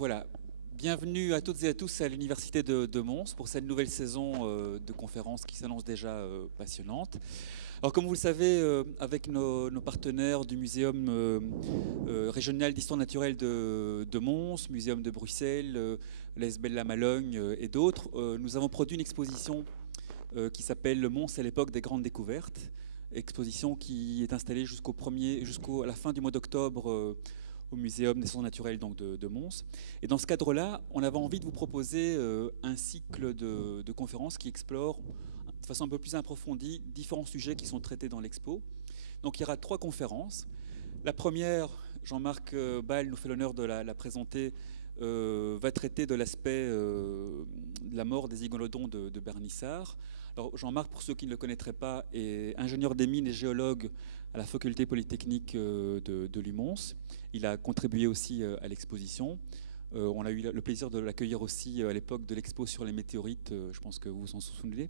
Voilà, bienvenue à toutes et à tous à l'Université de Mons pour cette nouvelle saison de conférences qui s'annonce déjà passionnante. Alors comme vous le savez, avec nos partenaires du Muséum régional d'histoire naturelle de Mons, Muséum de Bruxelles, l'ESBL La Malogne et d'autres, nous avons produit une exposition qui s'appelle Mons à l'époque des grandes découvertes, exposition qui est installée jusqu'à la fin du mois d'octobre au Muséum des sciences naturelles donc de Mons. Et dans ce cadre-là, on avait envie de vous proposer un cycle de conférences qui explore de façon un peu plus approfondie différents sujets qui sont traités dans l'expo. Donc il y aura 3 conférences. La première, Jean-Marc Ball nous fait l'honneur de la présenter, va traiter de l'aspect de la mort des iguanodons de Bernissart. Alors Jean-Marc, pour ceux qui ne le connaîtraient pas, est ingénieur des mines et géologue à la faculté polytechnique de Lumons. Il a contribué aussi à l'exposition. On a eu le plaisir de l'accueillir aussi à l'époque de l'expo sur les météorites, je pense que vous vous en souvenez.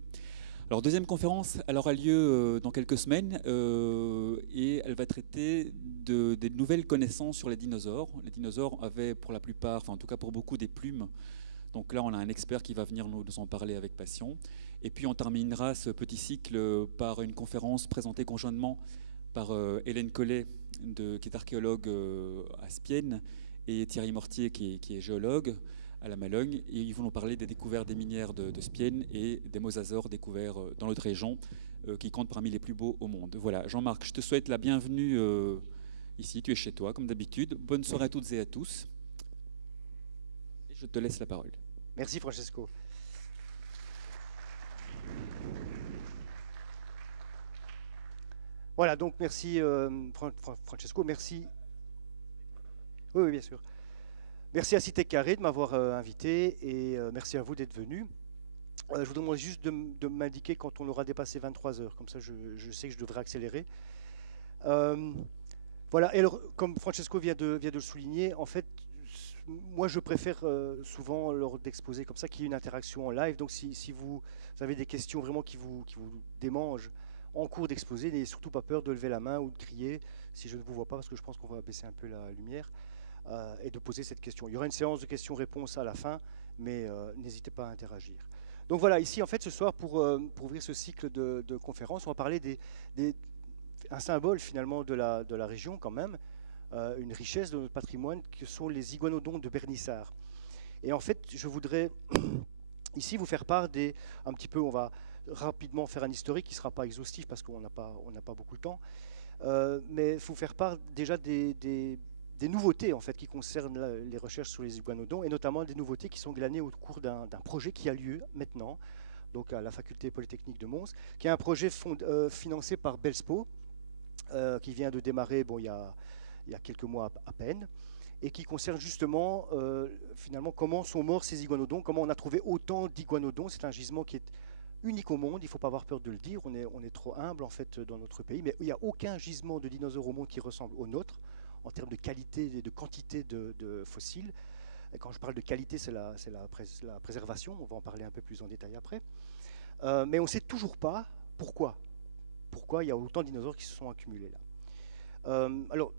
Alors deuxième conférence, elle aura lieu dans quelques semaines et elle va traiter des nouvelles connaissances sur les dinosaures. Les dinosaures avaient pour la plupart, enfin en tout cas pour beaucoup, des plumes. Donc là on a un expert qui va venir nous en parler avec passion. Et puis on terminera ce petit cycle par une conférence présentée conjointement par Hélène Collet, qui est archéologue à Spienne, et Thierry Mortier qui est géologue à la Malogne, et ils vont nous parler des découvertes des minières de Spienne et des mosasaures découverts dans notre région, qui comptent parmi les plus beaux au monde. Voilà, Jean-Marc, je te souhaite la bienvenue ici, tu es chez toi, comme d'habitude. Bonne soirée à toutes et à tous. Et je te laisse la parole. Merci Francesco. Voilà, donc merci Francesco, merci. Oui, bien sûr. Merci à Cité Carré de m'avoir invité et merci à vous d'être venu. Je vous demande juste de m'indiquer quand on aura dépassé 23 heures, comme ça je sais que je devrais accélérer. Euh, voilà, et alors, comme Francesco vient de le souligner, en fait, moi je préfère souvent lors d'exposés comme ça qu'il y ait une interaction en live. Donc si vous avez des questions vraiment qui vous démangent en cours d'exposé, n'ayez surtout pas peur de lever la main ou de crier si je ne vous vois pas, parce que je pense qu'on va baisser un peu la lumière. Et de poser cette question. Il y aura une séance de questions-réponses à la fin, mais n'hésitez pas à interagir. Donc voilà, ici en fait ce soir pour ouvrir ce cycle de conférences, on va parler un symbole finalement de la région quand même, une richesse de notre patrimoine que sont les iguanodons de Bernissart. Et en fait je voudrais ici vous faire part un petit peu, on va rapidement faire un historique qui ne sera pas exhaustif parce qu'on n'a pas beaucoup de temps, mais vous faire part déjà des nouveautés en fait, qui concernent les recherches sur les iguanodons, et notamment des nouveautés qui sont glanées au cours d'un projet qui a lieu maintenant, donc à la faculté polytechnique de Mons, qui est un projet financé par Belspo, qui vient de démarrer il y a quelques mois à peine, et qui concerne justement finalement comment sont morts ces iguanodons, comment on a trouvé autant d'iguanodons. C'est un gisement qui est unique au monde, il ne faut pas avoir peur de le dire, on est trop humble en fait dans notre pays, mais il n'y a aucun gisement de dinosaures au monde qui ressemble au nôtre en termes de qualité et de quantité de fossiles. Et quand je parle de qualité, c'est la préservation, on va en parler un peu plus en détail après. Mais on ne sait toujours pas pourquoi. Pourquoi il y a autant de dinosaures qui se sont accumulés là. Alors,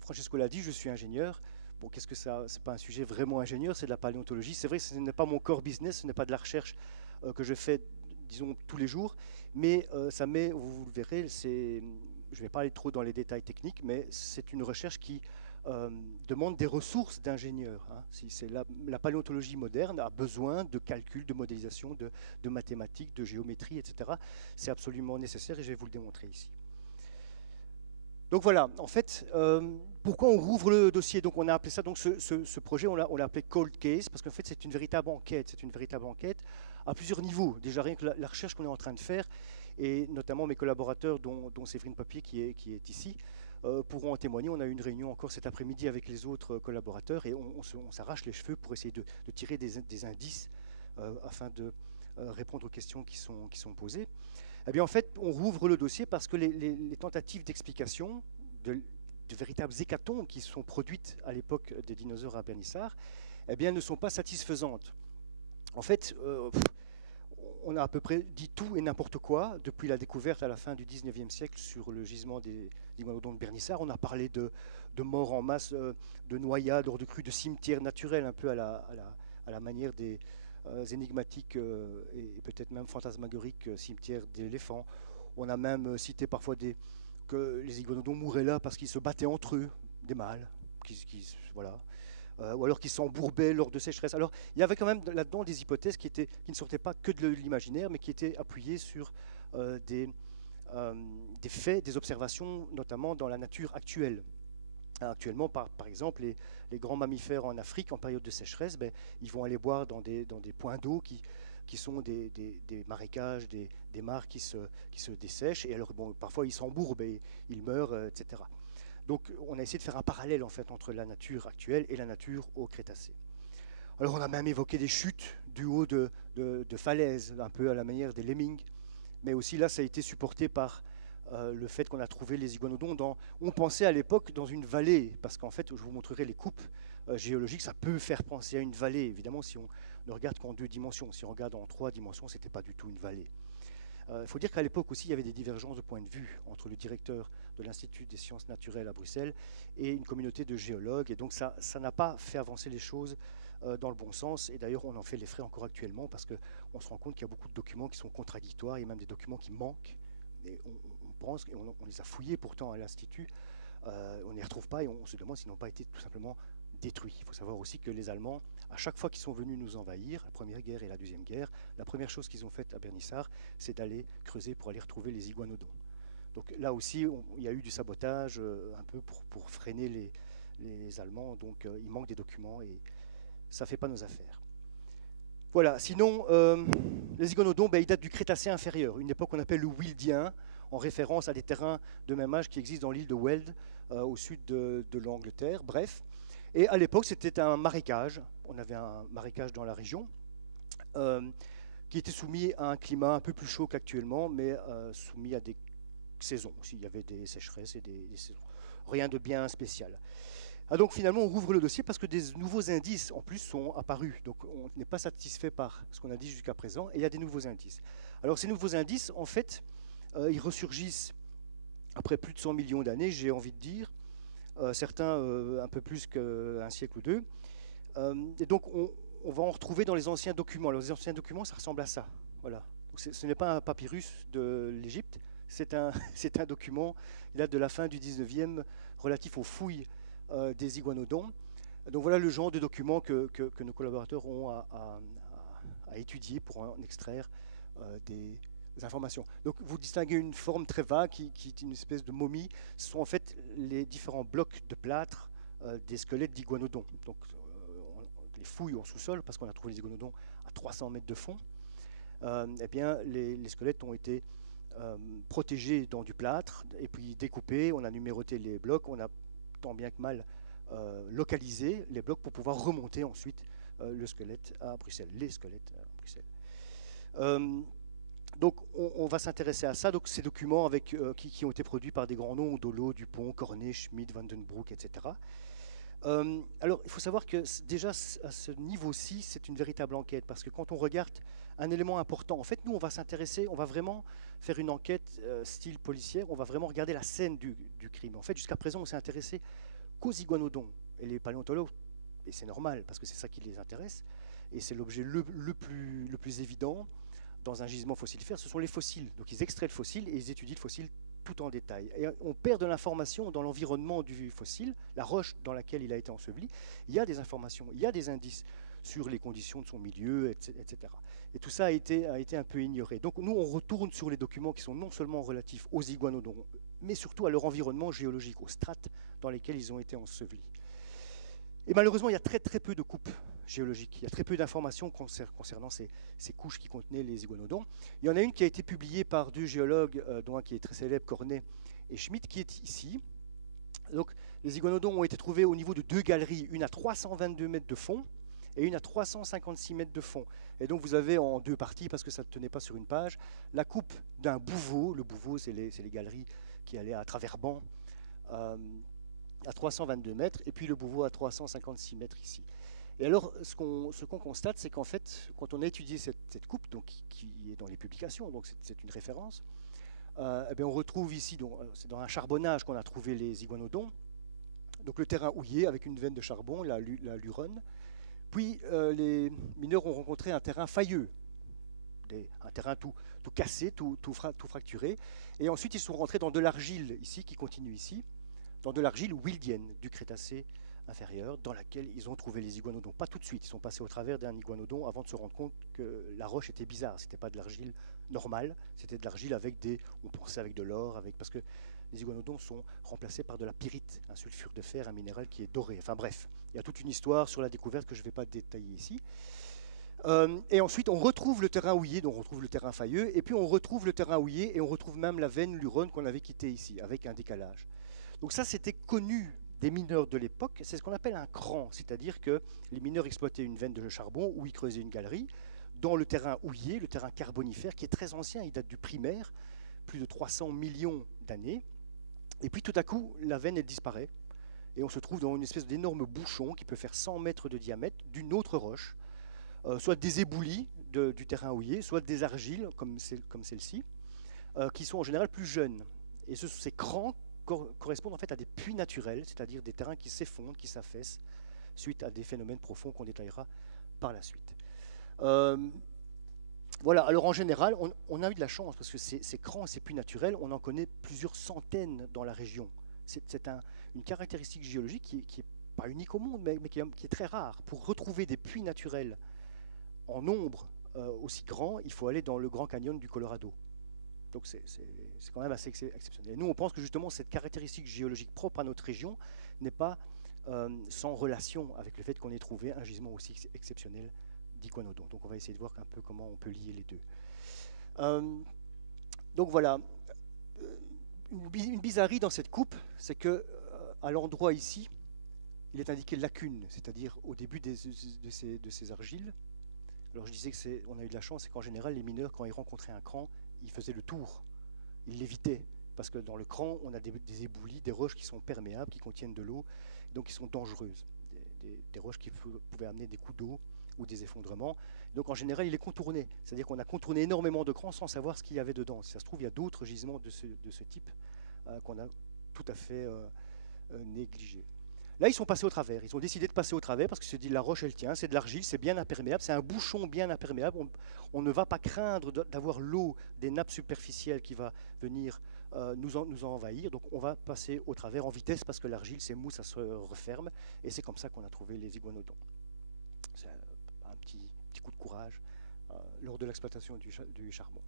Francesco l'a dit, je suis ingénieur. Bon, qu'est-ce que ça? C'est pas un sujet vraiment ingénieur, c'est de la paléontologie. C'est vrai que ce n'est pas mon core business, ce n'est pas de la recherche que je fais, disons, tous les jours, mais ça met, vous le verrez, je ne vais pas aller trop dans les détails techniques, mais c'est une recherche qui demande des ressources d'ingénieurs. Hein. La paléontologie moderne a besoin de calculs, de modélisation, de mathématiques, de géométrie, etc. C'est absolument nécessaire et je vais vous le démontrer ici. Donc voilà, en fait, pourquoi on rouvre le dossier? Donc on a appelé ça, donc ce projet, on l'a appelé Cold Case, parce qu'en fait c'est une véritable enquête à plusieurs niveaux. Déjà rien que la recherche qu'on est en train de faire, et notamment mes collaborateurs, dont Séverine Papier qui est ici, pourront en témoigner. On a eu une réunion encore cet après-midi avec les autres collaborateurs, et on s'arrache les cheveux pour essayer de tirer des indices afin de répondre aux questions qui sont posées. Eh bien, en fait, on rouvre le dossier parce que les tentatives d'explication de véritables hécatombes qui sont produites à l'époque des dinosaures à Bernissart, eh bien, ne sont pas satisfaisantes. En fait, on a à peu près dit tout et n'importe quoi depuis la découverte à la fin du 19e siècle sur le gisement des iguanodons de Bernissart. On a parlé de morts en masse, de noyades hors de crue, de cimetières naturels, un peu à la manière des énigmatiques et peut-être même fantasmagoriques cimetières d'éléphants. On a même cité parfois que les iguanodons mouraient là parce qu'ils se battaient entre eux, des mâles, voilà. Ou alors qu'ils s'embourbaient lors de sécheresse. Alors, il y avait quand même là-dedans des hypothèses qui ne sortaient pas que de l'imaginaire, mais qui étaient appuyées sur des faits, des observations, notamment dans la nature actuelle. Actuellement, par exemple, les grands mammifères en Afrique, en période de sécheresse, ils vont aller boire dans des points d'eau qui sont des marécages, des mares qui se dessèchent, et alors parfois ils s'embourbent et ils meurent, etc. Donc on a essayé de faire un parallèle en fait entre la nature actuelle et la nature au Crétacé. Alors on a même évoqué des chutes du haut de falaises, un peu à la manière des lemmings, mais aussi là ça a été supporté par le fait qu'on a trouvé les iguanodons on pensait à l'époque dans une vallée, parce qu'en fait je vous montrerai les coupes géologiques, ça peut faire penser à une vallée, évidemment si on ne regarde qu'en 2 dimensions, si on regarde en 3 dimensions, c'était pas du tout une vallée. Il faut dire qu'à l'époque aussi, il y avait des divergences de point de vue entre le directeur de l'Institut des sciences naturelles à Bruxelles et une communauté de géologues. Et donc ça n'a pas fait avancer les choses dans le bon sens. Et d'ailleurs, on en fait les frais encore actuellement parce qu'on se rend compte qu'il y a beaucoup de documents qui sont contradictoires. Il y a même des documents qui manquent. Et on pense, et on les a fouillés pourtant à l'Institut, on ne les retrouve pas et on se demande s'ils n'ont pas été tout simplement détruits. Il faut savoir aussi que les Allemands, à chaque fois qu'ils sont venus nous envahir, la Première Guerre et la Deuxième Guerre, la première chose qu'ils ont faite à Bernissart, c'est d'aller creuser pour aller retrouver les iguanodons. Donc là aussi, il y a eu du sabotage un peu pour freiner les Allemands, donc il manque des documents et ça ne fait pas nos affaires. Voilà, sinon, les iguanodons, ils datent du Crétacé inférieur, une époque qu'on appelle le Wildien, en référence à des terrains de même âge qui existent dans l'île de Weld, au sud de l'Angleterre, bref. Et à l'époque, c'était un marécage. On avait un marécage dans la région qui était soumis à un climat un peu plus chaud qu'actuellement, mais soumis à des saisons. Il y avait des sécheresses et des saisons. Rien de bien spécial. Ah, donc finalement, on rouvre le dossier parce que des nouveaux indices, en plus, sont apparus. Donc on n'est pas satisfait par ce qu'on a dit jusqu'à présent, et il y a des nouveaux indices. Alors ces nouveaux indices, en fait, ils ressurgissent après plus de 100 millions d'années, j'ai envie de dire. Certains un peu plus qu'un siècle ou deux. Et donc on va en retrouver dans les anciens documents. Alors, les anciens documents, ça ressemble à ça. Voilà. Donc, ce n'est pas un papyrus de l'Égypte, c'est un document, il date de la fin du 19e, relatif aux fouilles des iguanodons. Donc voilà le genre de documents que nos collaborateurs ont à étudier pour en extraire des informations. Donc vous distinguez une forme très vague qui est une espèce de momie. Ce sont en fait les différents blocs de plâtre des squelettes d'iguanodons. Donc les fouilles en sous-sol, parce qu'on a trouvé les iguanodons à 300 mètres de fond, eh bien les squelettes ont été protégés dans du plâtre et puis découpés. On a numéroté les blocs, on a tant bien que mal localisé les blocs pour pouvoir remonter ensuite le squelette à Bruxelles, les squelettes à Bruxelles. Donc on va s'intéresser à ça, donc ces documents qui ont été produits par des grands noms, Dolo, Dupont, Cornet, Schmidt, Vandenbroek, etc. Alors il faut savoir que déjà à ce niveau-ci, c'est une véritable enquête, parce que quand on regarde un élément important, en fait nous on va s'intéresser, on va vraiment faire une enquête style policière, on va vraiment regarder la scène du crime. En fait jusqu'à présent on s'est intéressé qu'aux iguanodons, et les paléontologues, et c'est normal, parce que c'est ça qui les intéresse, et c'est l'objet le plus évident dans un gisement fossilifère, ce sont les fossiles. Donc ils extraient le fossile et ils étudient le fossile tout en détail. Et on perd de l'information dans l'environnement du fossile, la roche dans laquelle il a été enseveli. Il y a des informations, il y a des indices sur les conditions de son milieu, etc. Et tout ça a été un peu ignoré. Donc nous, on retourne sur les documents qui sont non seulement relatifs aux iguanodons, mais surtout à leur environnement géologique, aux strates dans lesquelles ils ont été ensevelis. Et malheureusement, il y a très très peu de coupes géologiques. Il y a très peu d'informations concernant ces couches qui contenaient les iguanodons. Il y en a une qui a été publiée par deux géologues, dont un qui est très célèbre, Cornet et Schmidt, qui est ici. Donc, les iguanodons ont été trouvés au niveau de deux galeries, une à 322 mètres de fond et une à 356 mètres de fond. Et donc vous avez en deux parties, parce que ça ne tenait pas sur une page, la coupe d'un bouveau. Le bouveau, c'est les galeries qui allaient à travers banc, à 322 mètres, et puis le bouveau à 356 mètres ici. Et alors, ce qu'on constate, c'est qu'en fait, quand on a étudié cette coupe, donc, qui est dans les publications, donc c'est une référence, eh bien, on retrouve ici, c'est dans un charbonnage qu'on a trouvé les iguanodons, donc le terrain houillé avec une veine de charbon, la luronne. Puis les mineurs ont rencontré un terrain failleux, un terrain tout cassé, tout fracturé. Et ensuite, ils sont rentrés dans de l'argile ici, qui continue ici, dans de l'argile wildienne du Crétacé inférieur, dans laquelle ils ont trouvé les iguanodons. Pas tout de suite, ils sont passés au travers d'un iguanodon avant de se rendre compte que la roche était bizarre. C'était pas de l'argile normale, c'était de l'argile avec on pensait avec de l'or, parce que les iguanodons sont remplacés par de la pyrite, un sulfure de fer, un minéral qui est doré. Enfin bref, il y a toute une histoire sur la découverte que je ne vais pas détailler ici. Et ensuite, on retrouve le terrain houillé, donc on retrouve le terrain failleux, et puis on retrouve le terrain houillé, et on retrouve même la veine luronne qu'on avait quittée ici, avec un décalage. Donc ça, c'était connu des mineurs de l'époque, c'est ce qu'on appelle un cran, c'est-à-dire que les mineurs exploitaient une veine de charbon où ils creusaient une galerie dans le terrain houillé, le terrain carbonifère, qui est très ancien, il date du primaire, plus de 300 millions d'années, et puis tout à coup, la veine, elle disparaît, et on se trouve dans une espèce d'énorme bouchon qui peut faire 100 mètres de diamètre d'une autre roche, soit des éboulis du terrain houillé, soit des argiles, comme celle-ci, qui sont en général plus jeunes. Et ces crans correspondent en fait à des puits naturels, c'est-à-dire des terrains qui s'effondrent, qui s'affaissent, suite à des phénomènes profonds qu'on détaillera par la suite. Voilà, alors en général, on a eu de la chance, parce que ces crans, ces puits naturels, on en connaît plusieurs centaines dans la région. C'est une caractéristique géologique qui n'est pas unique au monde, mais qui est très rare. Pour retrouver des puits naturels en nombre aussi grand, il faut aller dans le Grand Canyon du Colorado. Donc c'est quand même assez exceptionnel. Et nous, on pense que justement cette caractéristique géologique propre à notre région n'est pas sans relation avec le fait qu'on ait trouvé un gisement aussi exceptionnel d'iguanodons. Donc on va essayer de voir un peu comment on peut lier les deux. Donc voilà, une bizarrerie dans cette coupe, c'est que à l'endroit ici, il est indiqué lacune, c'est-à-dire au début de ces argiles. Alors je disais qu'on a eu de la chance, c'est qu'en général, les mineurs, quand ils rencontraient un cran, ils faisaient le tour, ils l'évitaient, parce que dans le cran, on a des éboulis, des roches qui sont perméables, qui contiennent de l'eau, donc qui sont dangereuses, des roches qui pouvaient amener des coups d'eau ou des effondrements. Donc en général, il est contourné, c'est-à-dire qu'on a contourné énormément de crans sans savoir ce qu'il y avait dedans. Si ça se trouve, il y a d'autres gisements de ce type qu'on a tout à fait négligés. Là, ils sont passés au travers. Ils ont décidé de passer au travers parce que se dit la roche, elle tient, c'est de l'argile, c'est bien imperméable, c'est un bouchon bien imperméable. On ne va pas craindre d'avoir l'eau des nappes superficielles qui va venir nous envahir. Donc, on va passer au travers en vitesse parce que l'argile, c'est mou, ça se referme. Et c'est comme ça qu'on a trouvé les iguanodons. C'est un petit coup de courage lors de l'exploitation du charbon.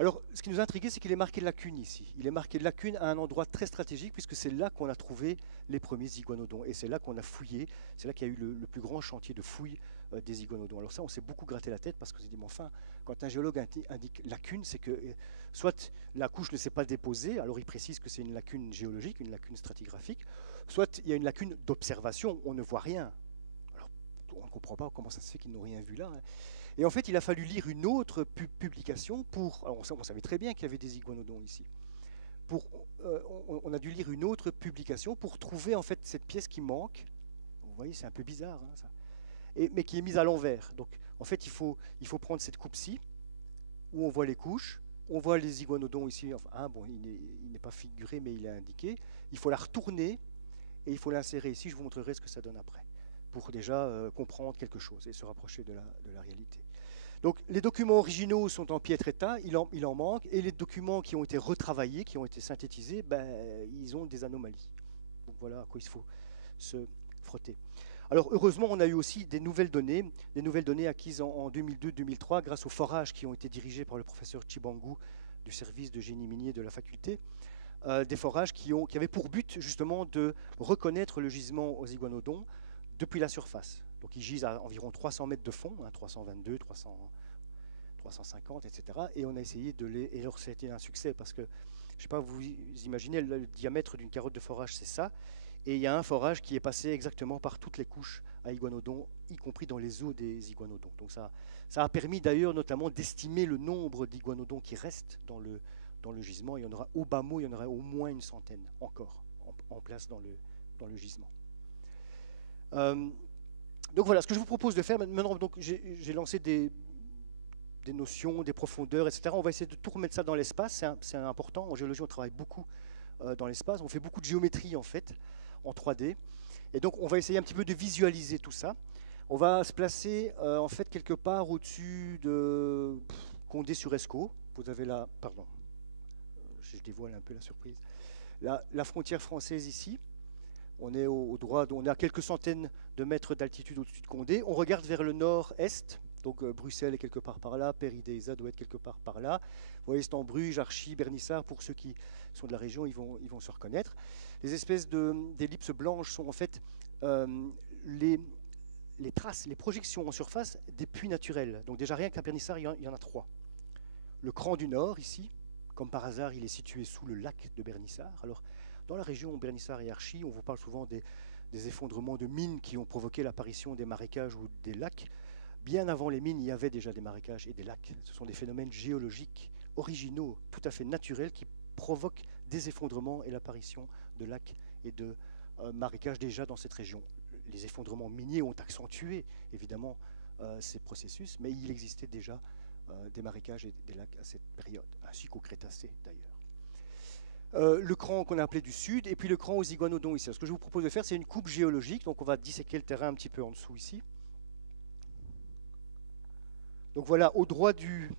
Alors, ce qui nous a intrigué, c'est qu'il est marqué lacune ici. Il est marqué lacune à un endroit très stratégique, puisque c'est là qu'on a trouvé les premiers iguanodons. Et c'est là qu'on a fouillé, c'est là qu'il y a eu le plus grand chantier de fouille des iguanodons. Alors ça, on s'est beaucoup gratté la tête, parce qu'on s'est dit, mais enfin, quand un géologue indique lacune, c'est que soit la couche ne s'est pas déposée, alors il précise que c'est une lacune géologique, une lacune stratigraphique, soit il y a une lacune d'observation, on ne voit rien. Alors, on ne comprend pas comment ça se fait qu'ils n'ont rien vu là, hein. Et en fait, il a fallu lire une autre publication pour... Alors on savait très bien qu'il y avait des iguanodons ici. On a dû lire une autre publication pour trouver en fait cette pièce qui manque. Vous voyez, c'est un peu bizarre, hein, ça. Mais qui est mise à l'envers. Donc en fait, il faut prendre cette coupe-ci, où on voit les couches, on voit les iguanodons ici. Enfin, bon, il n'est pas figuré, mais il est indiqué. Il faut la retourner et il faut l'insérer ici. Je vous montrerai ce que ça donne après, pour déjà comprendre quelque chose et se rapprocher de la réalité. Donc les documents originaux sont en piètre état, il en manque, et les documents qui ont été retravaillés, qui ont été synthétisés, ils ont des anomalies. Donc voilà à quoi il faut se frotter. Alors heureusement, on a eu aussi des nouvelles données acquises en 2002-2003 grâce aux forages qui ont été dirigés par le professeur Chibangu du service de génie minier de la faculté. Des forages qui avaient pour but justement de reconnaître le gisement aux iguanodons depuis la surface. Donc ils gisent à environ 300 mètres de fond, 322, 350, etc. Et on a essayé de les... Et alors ça a été un succès parce que, je ne sais pas, vous imaginez, le diamètre d'une carotte de forage, c'est ça. Et il y a un forage qui est passé exactement par toutes les couches à iguanodons, y compris dans les os des iguanodons. Donc ça a permis d'ailleurs notamment d'estimer le nombre d'iguanodons qui restent dans le gisement. Il y en aura au bas mot, il y en aura au moins une centaine encore en place dans le gisement. Donc voilà, ce que je vous propose de faire, maintenant, donc j'ai lancé des notions, des profondeurs, etc. On va essayer de tout remettre ça dans l'espace, c'est important. En géologie, on travaille beaucoup dans l'espace, on fait beaucoup de géométrie en fait, en 3D. Et donc on va essayer un petit peu de visualiser tout ça. On va se placer en fait quelque part au-dessus de Condé-sur-Escaut. Vous avez la, pardon, je dévoile un peu la surprise, la frontière française ici. On est au droit, on est à quelques centaines de mètres d'altitude au-dessus de Condé. On regarde vers le nord-est, donc Bruxelles est quelque part par là, Péry-Deza doit être quelque part par là. Vous voyez, c'est en Bruges, Archy, Bernissart, pour ceux qui sont de la région, ils vont se reconnaître. Les espèces d'ellipses blanches sont en fait les traces, les projections en surface des puits naturels. Donc déjà rien qu'à Bernissart, il y en a 3. Le Cran du Nord, ici, comme par hasard, il est situé sous le lac de Bernissart. Alors, dans la région Bernissart et Archy, on vous parle souvent des effondrements de mines qui ont provoqué l'apparition des marécages ou des lacs. Bien avant les mines, il y avait déjà des marécages et des lacs. Ce sont des phénomènes géologiques originaux, tout à fait naturels, qui provoquent des effondrements et l'apparition de lacs et de marécages déjà dans cette région. Les effondrements miniers ont accentué, évidemment, ces processus, mais il existait déjà des marécages et des lacs à cette période, ainsi qu'au Crétacé d'ailleurs. Le cran qu'on a appelé du sud, et puis le cran aux iguanodons ici. Ce que je vous propose de faire, c'est une coupe géologique, donc on va disséquer le terrain un petit peu en dessous ici. Donc voilà, au droit du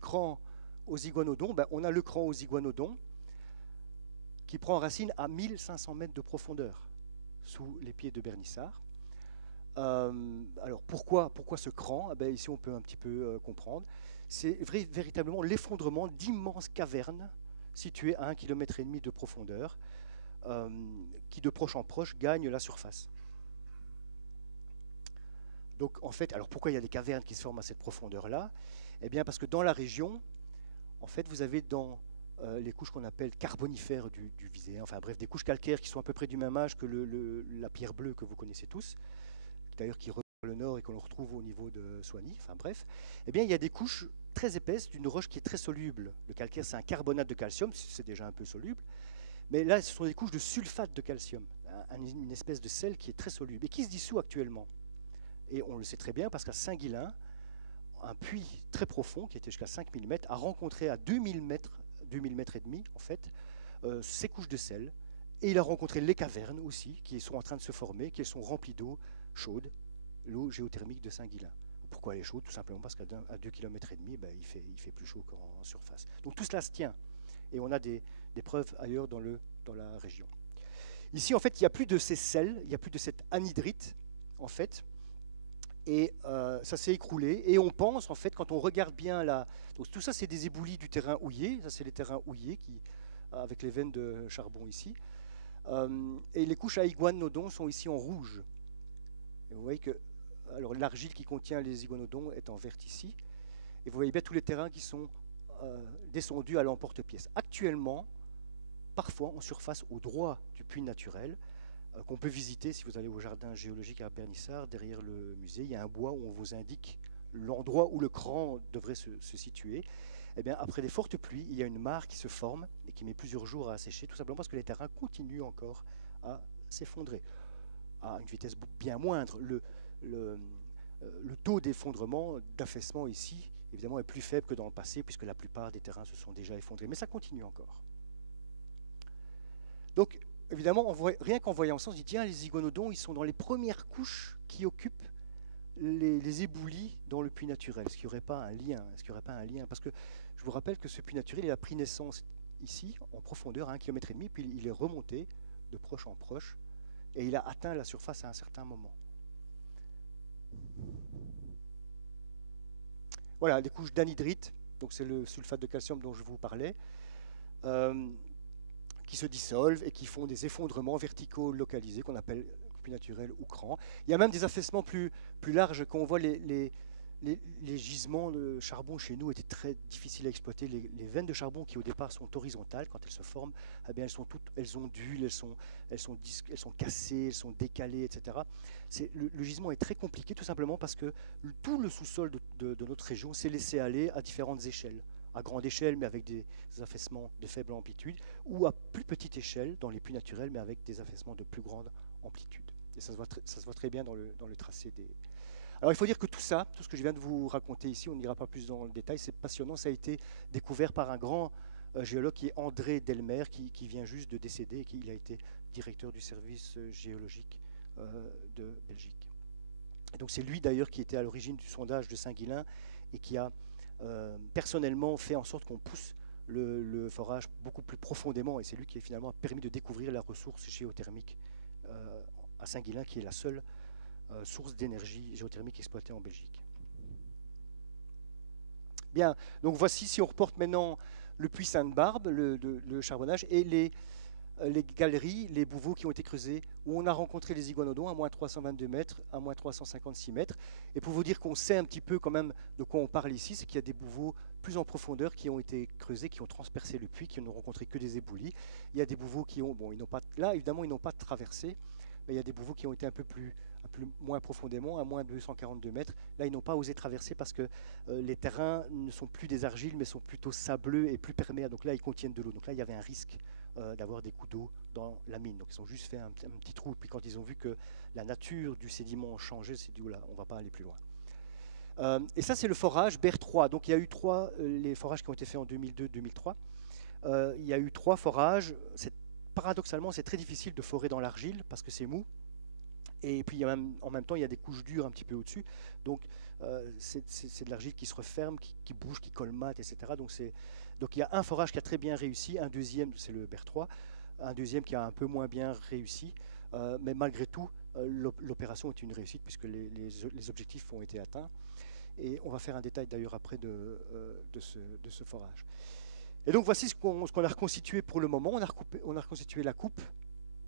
cran aux iguanodons, ben, on a le cran aux iguanodons qui prend racine à 1500 mètres de profondeur sous les pieds de Bernissart. Alors pourquoi ce cran? Ben, ici on peut un petit peu comprendre. C'est véritablement l'effondrement d'immenses cavernes situées à 1,5 km de profondeur qui de proche en proche gagnent la surface. Donc en fait, alors pourquoi il y a des cavernes qui se forment à cette profondeur-là? Eh bien parce que dans la région, en fait, vous avez dans les couches qu'on appelle carbonifères du Viséen, enfin bref, des couches calcaires qui sont à peu près du même âge que la pierre bleue que vous connaissez tous, d'ailleurs qui remonte le nord et qu'on retrouve au niveau de Soigny, enfin bref, eh bien il y a des couches très épaisses d'une roche qui est très soluble. Le calcaire, c'est un carbonate de calcium, c'est déjà un peu soluble, mais là, ce sont des couches de sulfate de calcium, une espèce de sel qui est très soluble et qui se dissout actuellement. Et on le sait très bien parce qu'à Saint-Guilain, un puits très profond, qui était jusqu'à 5000 mètres, a rencontré à 2000 mètres et demi, en fait, ces couches de sel. Et il a rencontré les cavernes aussi, qui sont en train de se former, qui sont remplies d'eau chaude, l'eau géothermique de Saint-Guilain. Pourquoi elle est chaude? Tout simplement parce qu'à 2,5 km, ben, il fait plus chaud qu'en surface. Donc tout cela se tient. Et on a des preuves ailleurs dans la région. Ici, en fait, il n'y a plus de ces sels, il n'y a plus de cette anhydrite, en fait. Et ça s'est écroulé. Et on pense, en fait, quand on regarde bien donc tout ça, c'est des éboulis du terrain houillé. Ça, c'est les terrains houillés avec les veines de charbon ici. Et les couches à iguanodons sont ici en rouge. Et vous voyez que alors l'argile qui contient les iguanodons est en vert ici. Et vous voyez bien tous les terrains qui sont descendus à l'emporte-pièce. Actuellement, parfois en surface au droit du puits naturel, qu'on peut visiter si vous allez au jardin géologique à Bernissart, derrière le musée, il y a un bois où on vous indique l'endroit où le cran devrait se situer. Eh bien, après des fortes pluies, il y a une mare qui se forme et qui met plusieurs jours à assécher, tout simplement parce que les terrains continuent encore à s'effondrer à une vitesse bien moindre. Le taux d'effondrement, d'affaissement ici, évidemment, est plus faible que dans le passé, puisque la plupart des terrains se sont déjà effondrés. Mais ça continue encore. Donc, évidemment, rien qu'en voyant ça, on se dit, tiens, les iguanodons, ils sont dans les premières couches qui occupent les éboulis dans le puits naturel. Est-ce qu'il n'y aurait pas un lien? Est-ce qu'il n'y aurait pas un lien? Parce que je vous rappelle que ce puits naturel, il a pris naissance ici, en profondeur, à 1,5 km, puis il est remonté de proche en proche, et il a atteint la surface à un certain moment. Voilà, des couches d'anhydrite, donc c'est le sulfate de calcium dont je vous parlais, qui se dissolvent et qui font des effondrements verticaux localisés qu'on appelle puits naturel ou cran. Il y a même des affaissements plus larges. Quand on voit les gisements de charbon chez nous étaient très difficiles à exploiter. Les veines de charbon qui au départ sont horizontales, quand elles se forment, eh bien, elles ondulent, elles sont cassées, elles sont décalées, etc. Le gisement est très compliqué tout simplement parce que tout le sous-sol de notre région s'est laissé aller à différentes échelles. À grande échelle, mais avec des affaissements de faible amplitude, ou à plus petite échelle, dans les puits naturels, mais avec des affaissements de plus grande amplitude. Et ça se voit très bien dans le tracé des... Alors il faut dire que tout ça, tout ce que je viens de vous raconter ici, on n'ira pas plus dans le détail, c'est passionnant, ça a été découvert par un grand géologue qui est André Delmer, qui vient juste de décéder, et il a été directeur du service géologique de Belgique. Et donc c'est lui d'ailleurs qui était à l'origine du sondage de Saint-Guilain et qui a personnellement fait en sorte qu'on pousse le forage beaucoup plus profondément, et c'est lui qui finalement a permis de découvrir la ressource géothermique à Saint-Guilain, qui est la seule source d'énergie géothermique exploitée en Belgique. Bien, donc voici, si on reporte maintenant le puits Sainte-Barbe, le charbonnage, et les galeries, les bouveaux qui ont été creusés, où on a rencontré les iguanodons à moins 322 mètres, à moins 356 mètres. Et pour vous dire qu'on sait un petit peu quand même de quoi on parle ici, c'est qu'il y a des bouveaux plus en profondeur qui ont été creusés, qui ont transpercé le puits, qui n'ont rencontré que des éboulis. Il y a des bouveaux qui ont, bon, ils n'ont pas, là évidemment ils n'ont pas traversé, mais il y a des bouveaux qui ont été un peu moins profondément, à moins 242 mètres. Là, ils n'ont pas osé traverser parce que les terrains ne sont plus des argiles, mais sont plutôt sableux et plus perméables. Donc là, ils contiennent de l'eau. Donc là, il y avait un risque d'avoir des coups d'eau dans la mine. Donc ils ont juste fait un petit trou. Puis quand ils ont vu que la nature du sédiment changeait, ils se sont dit, oula, on ne va pas aller plus loin. Et ça, c'est le forage BER3. Donc il y a eu les forages qui ont été faits en 2002-2003. Il y a eu 3 forages. Paradoxalement, c'est très difficile de forer dans l'argile parce que c'est mou. Et puis en même temps, il y a des couches dures un petit peu au-dessus. Donc c'est de l'argile qui se referme, qui bouge, qui colmate, etc. Donc il y a un forage qui a très bien réussi, un deuxième, c'est le BER3, un deuxième qui a un peu moins bien réussi. Mais malgré tout, l'opération est une réussite puisque les objectifs ont été atteints. Et on va faire un détail d'ailleurs après de ce forage. Et donc voici ce qu'on a reconstitué pour le moment. On a reconstitué la coupe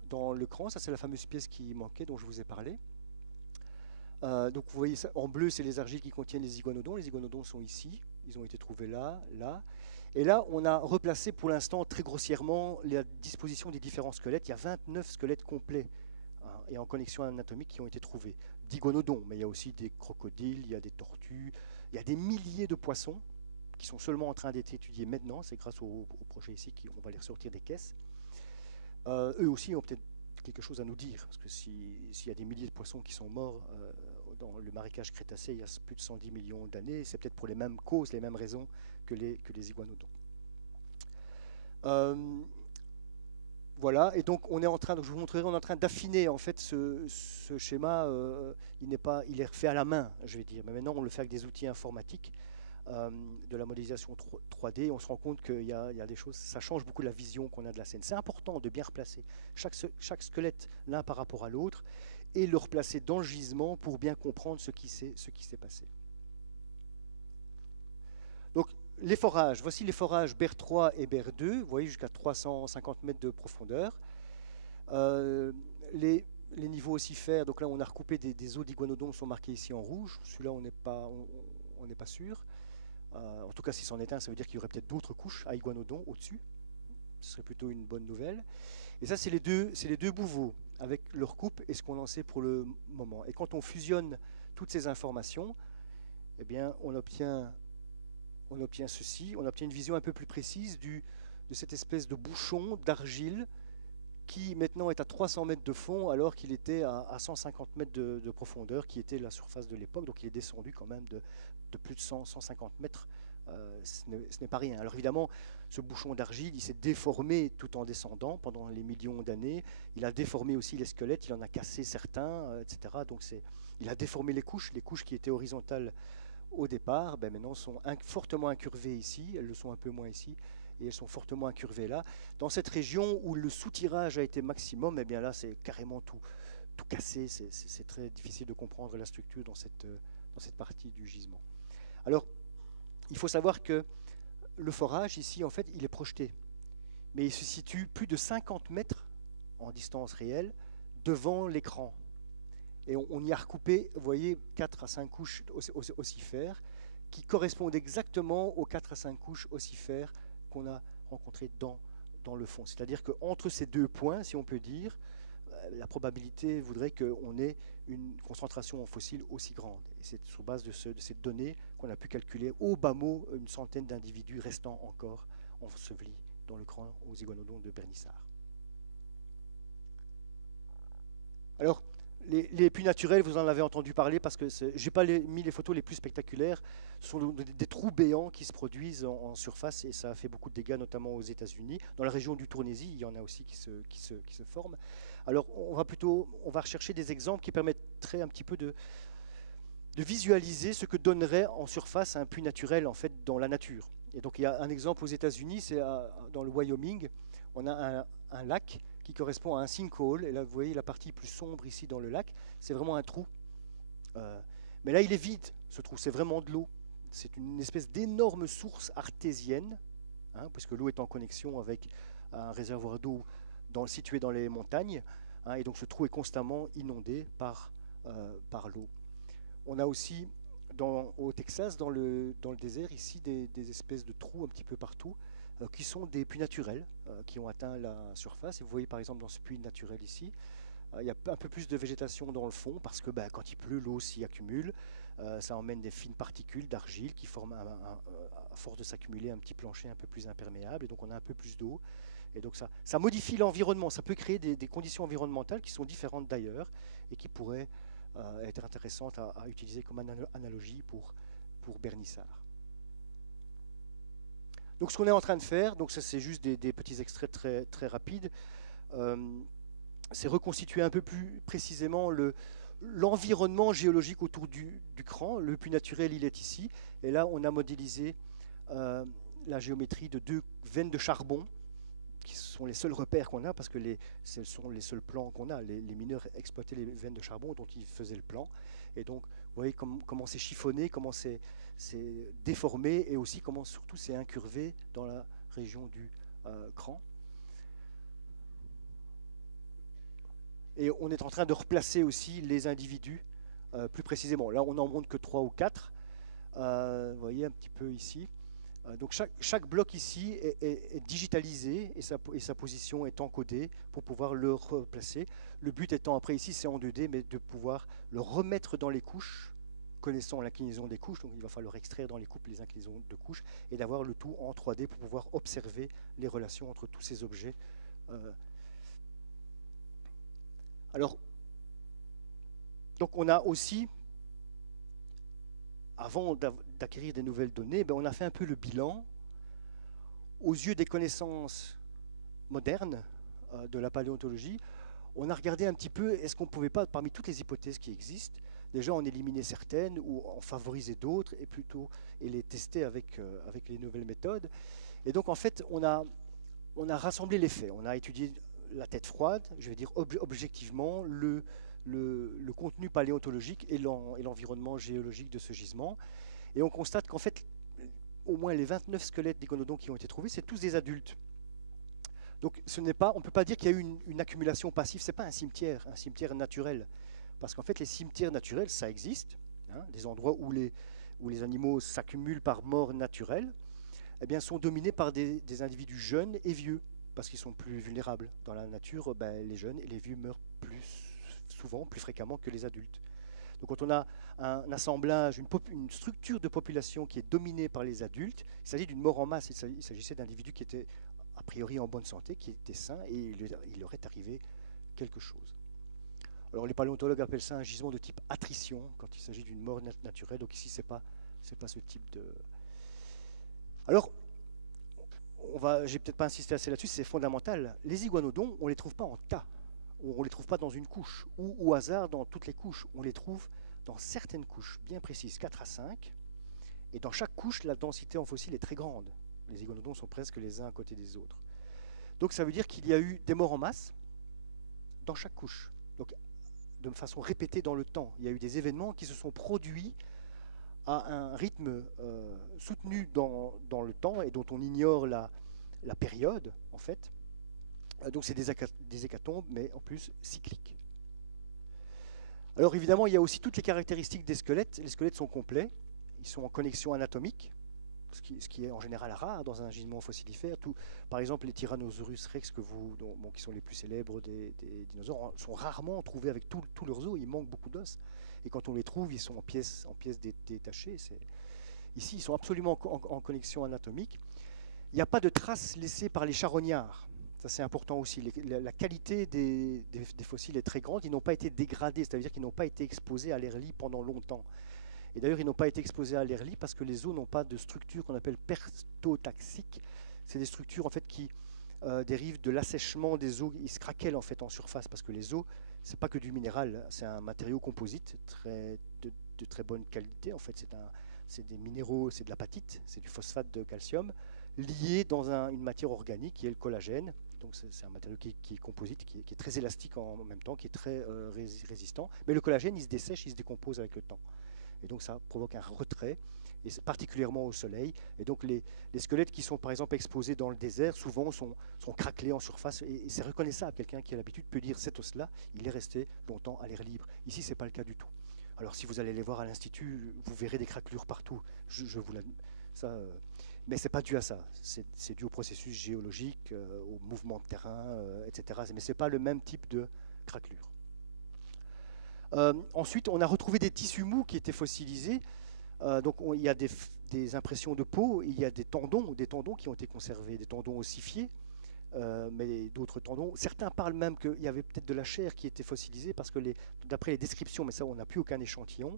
dans le cran. Ça, c'est la fameuse pièce qui manquait, dont je vous ai parlé. Donc vous voyez, ça, en bleu, c'est les argiles qui contiennent les iguanodons. Les iguanodons sont ici. Ils ont été trouvés là, là. Et là, on a replacé pour l'instant très grossièrement la disposition des différents squelettes. Il y a 29 squelettes complets et en connexion anatomique qui ont été trouvés. D'iguanodons, mais il y a aussi des crocodiles, il y a des tortues, il y a des milliers de poissons qui sont seulement en train d'être étudiés maintenant. C'est grâce au projet ici qu'on va les ressortir des caisses. Eux aussi ont peut-être quelque chose à nous dire, parce que s'il y a des milliers de poissons qui sont morts dans le marécage crétacé il y a plus de 110 millions d'années, c'est peut-être pour les mêmes causes, les mêmes raisons que les iguanodons. Voilà, et donc on est en train, donc je vous montrerai, on est en train d'affiner en fait ce schéma. Il est refait à la main, je vais dire, mais maintenant on le fait avec des outils informatiques. De la modélisation 3D, on se rend compte qu'il y a des choses, ça change beaucoup la vision qu'on a de la scène. C'est important de bien replacer chaque squelette l'un par rapport à l'autre et le replacer dans le gisement pour bien comprendre ce qui s'est passé. Donc les forages, voici les forages BER3 et BER2, vous voyez jusqu'à 350 mètres de profondeur. Les niveaux ossifères, donc là on a recoupé des os d'iguanodons, sont marqués ici en rouge, celui-là on n'est pas sûr. En tout cas, si c'en est un, ça veut dire qu'il y aurait peut-être d'autres couches à iguanodons au-dessus. Ce serait plutôt une bonne nouvelle. Et ça, c'est les deux bouveaux avec leur coupe et ce qu'on en sait pour le moment. Et quand on fusionne toutes ces informations, eh bien, on obtient ceci. On obtient une vision un peu plus précise de cette espèce de bouchon d'argile qui maintenant est à 300 mètres de fond alors qu'il était à 150 mètres de profondeur, qui était la surface de l'époque. Donc il est descendu quand même de plus de 150 mètres. Ce n'est pas rien. Alors évidemment, ce bouchon d'argile, il s'est déformé tout en descendant pendant les millions d'années. Il a déformé aussi les squelettes, il en a cassé certains, etc. Donc il a déformé les couches qui étaient horizontales au départ, maintenant sont fortement incurvées ici, elles le sont un peu moins ici, et elles sont fortement incurvées là. Dans cette région où le soutirage a été maximum, bien là c'est carrément tout cassé, c'est très difficile de comprendre la structure dans cette partie du gisement. Alors, il faut savoir que le forage ici, en fait, il est projeté, mais il se situe plus de 50 mètres en distance réelle devant l'écran. Et on y a recoupé, vous voyez, 4 à 5 couches ossifères qui correspondent exactement aux 4 à 5 couches ossifères qu'on a rencontrées dans le fond. C'est-à-dire qu'entre ces deux points, si on peut dire, la probabilité voudrait qu'on ait une concentration en fossiles aussi grande. Et c'est sur base de cette donnée qu'on a pu calculer au bas mot une centaine d'individus restant encore ensevelis dans le cran aux iguanodons de Bernissart. Alors, Les puits naturels, vous en avez entendu parler parce que je n'ai pas mis les photos les plus spectaculaires. Ce sont des trous béants qui se produisent en surface et ça a fait beaucoup de dégâts, notamment aux États-Unis. Dans la région du Tournésie, il y en a aussi qui se forment. Alors, on va rechercher des exemples qui permettraient un petit peu de visualiser ce que donnerait en surface un puits naturel en fait dans la nature. Et donc, il y a un exemple aux États-Unis, c'est dans le Wyoming. On a un lac qui correspond à un sinkhole. Et là, vous voyez la partie plus sombre ici dans le lac. C'est vraiment un trou. Mais là, il est vide, ce trou. C'est vraiment de l'eau. C'est une espèce d'énorme source artésienne, hein, puisque l'eau est en connexion avec un réservoir d'eau situé dans les montagnes. Hein, et donc, ce trou est constamment inondé par l'eau. On a aussi, au Texas, dans le désert, ici, des espèces de trous un petit peu partout, qui sont des puits naturels qui ont atteint la surface. Et vous voyez par exemple dans ce puits naturel ici, il y a un peu plus de végétation dans le fond parce que quand il pleut, l'eau s'y accumule. Ça emmène des fines particules d'argile qui forment, à force de s'accumuler, un petit plancher un peu plus imperméable. Et donc on a un peu plus d'eau. Et donc ça modifie l'environnement. Ça peut créer des conditions environnementales qui sont différentes d'ailleurs et qui pourraient être intéressantes à utiliser comme analogie pour Bernissart. Donc ce qu'on est en train de faire, donc ça c'est juste des petits extraits très, très rapides, c'est reconstituer un peu plus précisément l'environnement géologique autour du Cran. Le puits naturel, il est ici. Et là, on a modélisé la géométrie de 2 veines de charbon, qui sont les seuls repères qu'on a, parce que ce sont les seuls plans qu'on a. Les mineurs exploitaient les veines de charbon dont ils faisaient le plan. Et donc, vous voyez comment c'est chiffonné, comment c'est déformé, et aussi comment surtout c'est incurvé dans la région du Cran. Et on est en train de replacer aussi les individus plus précisément. Là, on n'en montre que 3 ou 4. Vous voyez un petit peu ici. Donc chaque bloc ici est digitalisé et sa position est encodée pour pouvoir le replacer. Le but étant après ici, c'est en 2D, mais de pouvoir le remettre dans les couches, connaissant l'inclinaison des couches. Donc il va falloir extraire dans les coupes les inclinaisons de couches et d'avoir le tout en 3D pour pouvoir observer les relations entre tous ces objets. Alors, donc on a aussi, avant d'acquérir des nouvelles données, on a fait un peu le bilan aux yeux des connaissances modernes de la paléontologie. On a regardé un petit peu, est-ce qu'on ne pouvait pas, parmi toutes les hypothèses qui existent, déjà en éliminer certaines ou en favoriser d'autres et les tester avec les nouvelles méthodes. Et donc en fait, on a rassemblé les faits. On a étudié la tête froide, je vais dire objectivement, le contenu paléontologique et l'environnement géologique de ce gisement. Et on constate qu'en fait, au moins les 29 squelettes d'Iguanodon qui ont été trouvés, c'est tous des adultes. Donc on ne peut pas dire qu'il y a eu une accumulation passive, ce n'est pas un cimetière naturel. Parce qu'en fait, les cimetières naturels, ça existe, hein, des endroits où les animaux s'accumulent par mort naturelle, eh bien, sont dominés par des individus jeunes et vieux, parce qu'ils sont plus vulnérables. Dans la nature, les jeunes et les vieux meurent plus souvent, plus fréquemment que les adultes. Donc quand on a un assemblage, une structure de population qui est dominée par les adultes, il s'agit d'une mort en masse, il s'agissait d'individus qui étaient a priori en bonne santé, qui étaient sains, et il leur est arrivé quelque chose. Alors les paléontologues appellent ça un gisement de type attrition, quand il s'agit d'une mort naturelle, donc ici c'est pas ce type de... Alors, j'ai peut-être pas insisté assez là-dessus, c'est fondamental. Les iguanodons, on ne les trouve pas en tas, on ne les trouve pas dans une couche, ou au hasard dans toutes les couches, on les trouve dans certaines couches bien précises, 4 à 5, et dans chaque couche, la densité en fossiles est très grande. Les iguanodons sont presque les uns à côté des autres. Donc ça veut dire qu'il y a eu des morts en masse dans chaque couche, donc de façon répétée dans le temps. Il y a eu des événements qui se sont produits à un rythme soutenu dans le temps et dont on ignore la période, en fait. Donc c'est des hécatombes, mais en plus cycliques. Alors évidemment, il y a aussi toutes les caractéristiques des squelettes. Les squelettes sont complets, ils sont en connexion anatomique, ce qui est en général rare dans un gisement fossilifère. Par exemple, les Tyrannosaurus rex, qui sont les plus célèbres des dinosaures, sont rarement trouvés avec tous leurs os, il manque beaucoup d'os. Et quand on les trouve, ils sont en pièces détachées. Ici, ils sont absolument en connexion anatomique. Il n'y a pas de traces laissées par les charognards. Ça, c'est important aussi. La qualité des fossiles est très grande. Ils n'ont pas été dégradés, c'est-à-dire qu'ils n'ont pas été exposés à l'air libre pendant longtemps. Et d'ailleurs, ils n'ont pas été exposés à l'air libre parce que les os n'ont pas de structure qu'on appelle pertotaxique. C'est des structures en fait qui dérivent de l'assèchement des os. Ils se craquellent en fait en surface parce que les os, c'est pas que du minéral, c'est un matériau composite de très bonne qualité. En fait, c'est des minéraux, c'est de l'apatite, c'est du phosphate de calcium lié dans une matière organique qui est le collagène. Donc c'est un matériau qui est composite, qui est très élastique en même temps, qui est très résistant. Mais le collagène, il se dessèche, il se décompose avec le temps. Et donc ça provoque un retrait, et particulièrement au soleil. Et donc les squelettes qui sont par exemple exposés dans le désert, souvent sont craquelés en surface. Et c'est reconnaissable. Quelqu'un qui a l'habitude peut dire cet os-là, il est resté longtemps à l'air libre. Ici, ce n'est pas le cas du tout. Alors si vous allez les voir à l'Institut, vous verrez des craquelures partout. Je vous ça, mais ce n'est pas dû à ça. C'est dû au processus géologique, au mouvement de terrain, etc. Mais ce n'est pas le même type de craquelure. Ensuite, on a retrouvé des tissus mous qui étaient fossilisés. Donc il y a des impressions de peau, il y a des tendons qui ont été conservés, des tendons ossifiés, mais d'autres tendons. Certains parlent même qu'il y avait peut-être de la chair qui était fossilisée, parce que d'après les descriptions, mais ça on n'a plus aucun échantillon,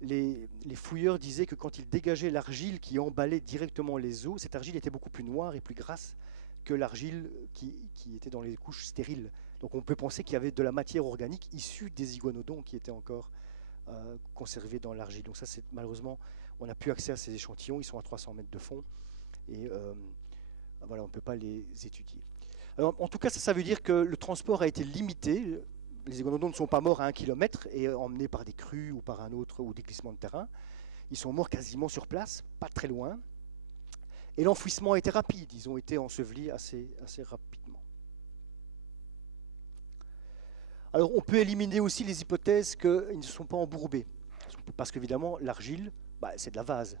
les fouilleurs disaient que quand ils dégageaient l'argile qui emballait directement les os, cette argile était beaucoup plus noire et plus grasse que l'argile qui était dans les couches stériles. Donc on peut penser qu'il y avait de la matière organique issue des iguanodons qui était encore conservés dans l'argile. Donc ça, malheureusement, on n'a plus accès à ces échantillons, ils sont à 300 mètres de fond, et voilà, on ne peut pas les étudier. Alors, en tout cas, ça veut dire que le transport a été limité. Les iguanodons ne sont pas morts à 1 km et emmenés par des crues ou par un autre, ou des glissements de terrain. Ils sont morts quasiment sur place, pas très loin. Et l'enfouissement a été rapide, ils ont été ensevelis assez rapidement. Alors on peut éliminer aussi les hypothèses qu'ils ne sont pas embourbés. Parce qu'évidemment, l'argile, c'est de la vase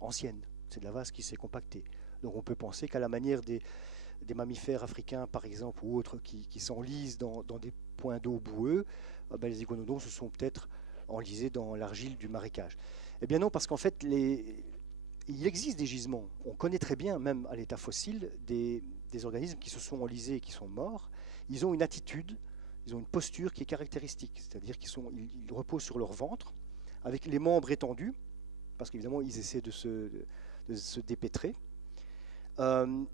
ancienne, c'est de la vase qui s'est compactée. Donc on peut penser qu'à la manière des mammifères africains, par exemple, ou autres, qui s'enlisent dans des points d'eau boueux, les iguanodons se sont peut-être enlisés dans l'argile du marécage. Eh bien non, parce qu'en fait, il existe des gisements. On connaît très bien, même à l'état fossile, des organismes qui se sont enlisés et qui sont morts. Ils ont une attitude, ils ont une posture qui est caractéristique, c'est-à-dire qu'ils reposent sur leur ventre, avec les membres étendus, parce qu'évidemment, ils essaient de se dépêtrer.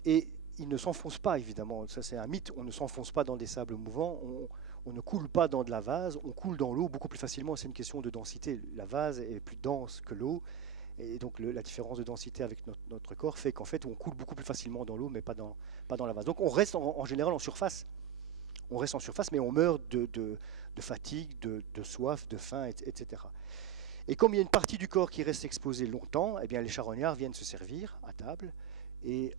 Et ils ne s'enfoncent pas, évidemment. Ça, c'est un mythe. On ne s'enfonce pas dans des sables mouvants. On ne coule pas dans de la vase. On coule dans l'eau beaucoup plus facilement. C'est une question de densité. La vase est plus dense que l'eau. Et donc, la différence de densité avec notre corps fait qu'en fait, on coule beaucoup plus facilement dans l'eau, mais pas dans la vase. Donc, on reste en général en surface. On reste en surface, mais on meurt de fatigue, de soif, de faim, etc. Et comme il y a une partie du corps qui reste exposée longtemps, eh bien, les charognards viennent se servir à table. Et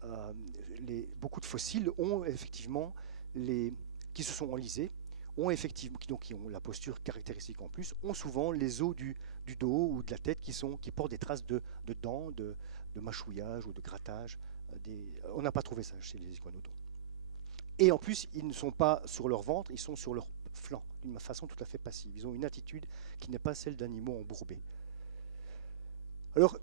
beaucoup de fossiles ont effectivement, qui se sont enlisés, donc qui ont la posture caractéristique en plus, ont souvent les os du dos ou de la tête qui portent des traces de dents, de mâchouillage ou de grattage. On n'a pas trouvé ça chez les iguanodons. Et en plus, ils ne sont pas sur leur ventre, ils sont sur leur flanc, d'une façon tout à fait passive. Ils ont une attitude qui n'est pas celle d'animaux embourbés. Alors,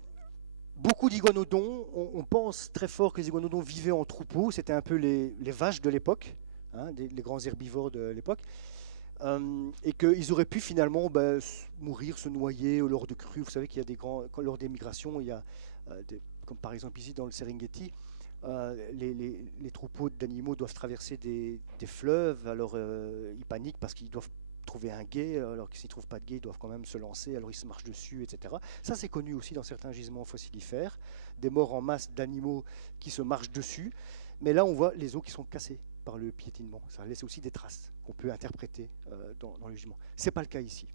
beaucoup d'iguanodons, on pense très fort que les iguanodons vivaient en troupeau, c'était un peu les vaches de l'époque, hein, les grands herbivores de l'époque, et qu'ils auraient pu finalement mourir, se noyer lors de crues. Vous savez qu'il y a lors des migrations, il y a, comme par exemple ici dans le Serengeti, les troupeaux d'animaux doivent traverser des fleuves, alors ils paniquent parce qu'ils doivent trouver un gué, alors que s'ils ne trouvent pas de gué, ils doivent quand même se lancer, alors ils se marchent dessus, etc. Ça, c'est connu aussi dans certains gisements fossilifères, des morts en masse d'animaux qui se marchent dessus, mais là, on voit les os qui sont cassés par le piétinement. Ça laisse aussi des traces qu'on peut interpréter dans le gisement. Ce n'est pas le cas ici.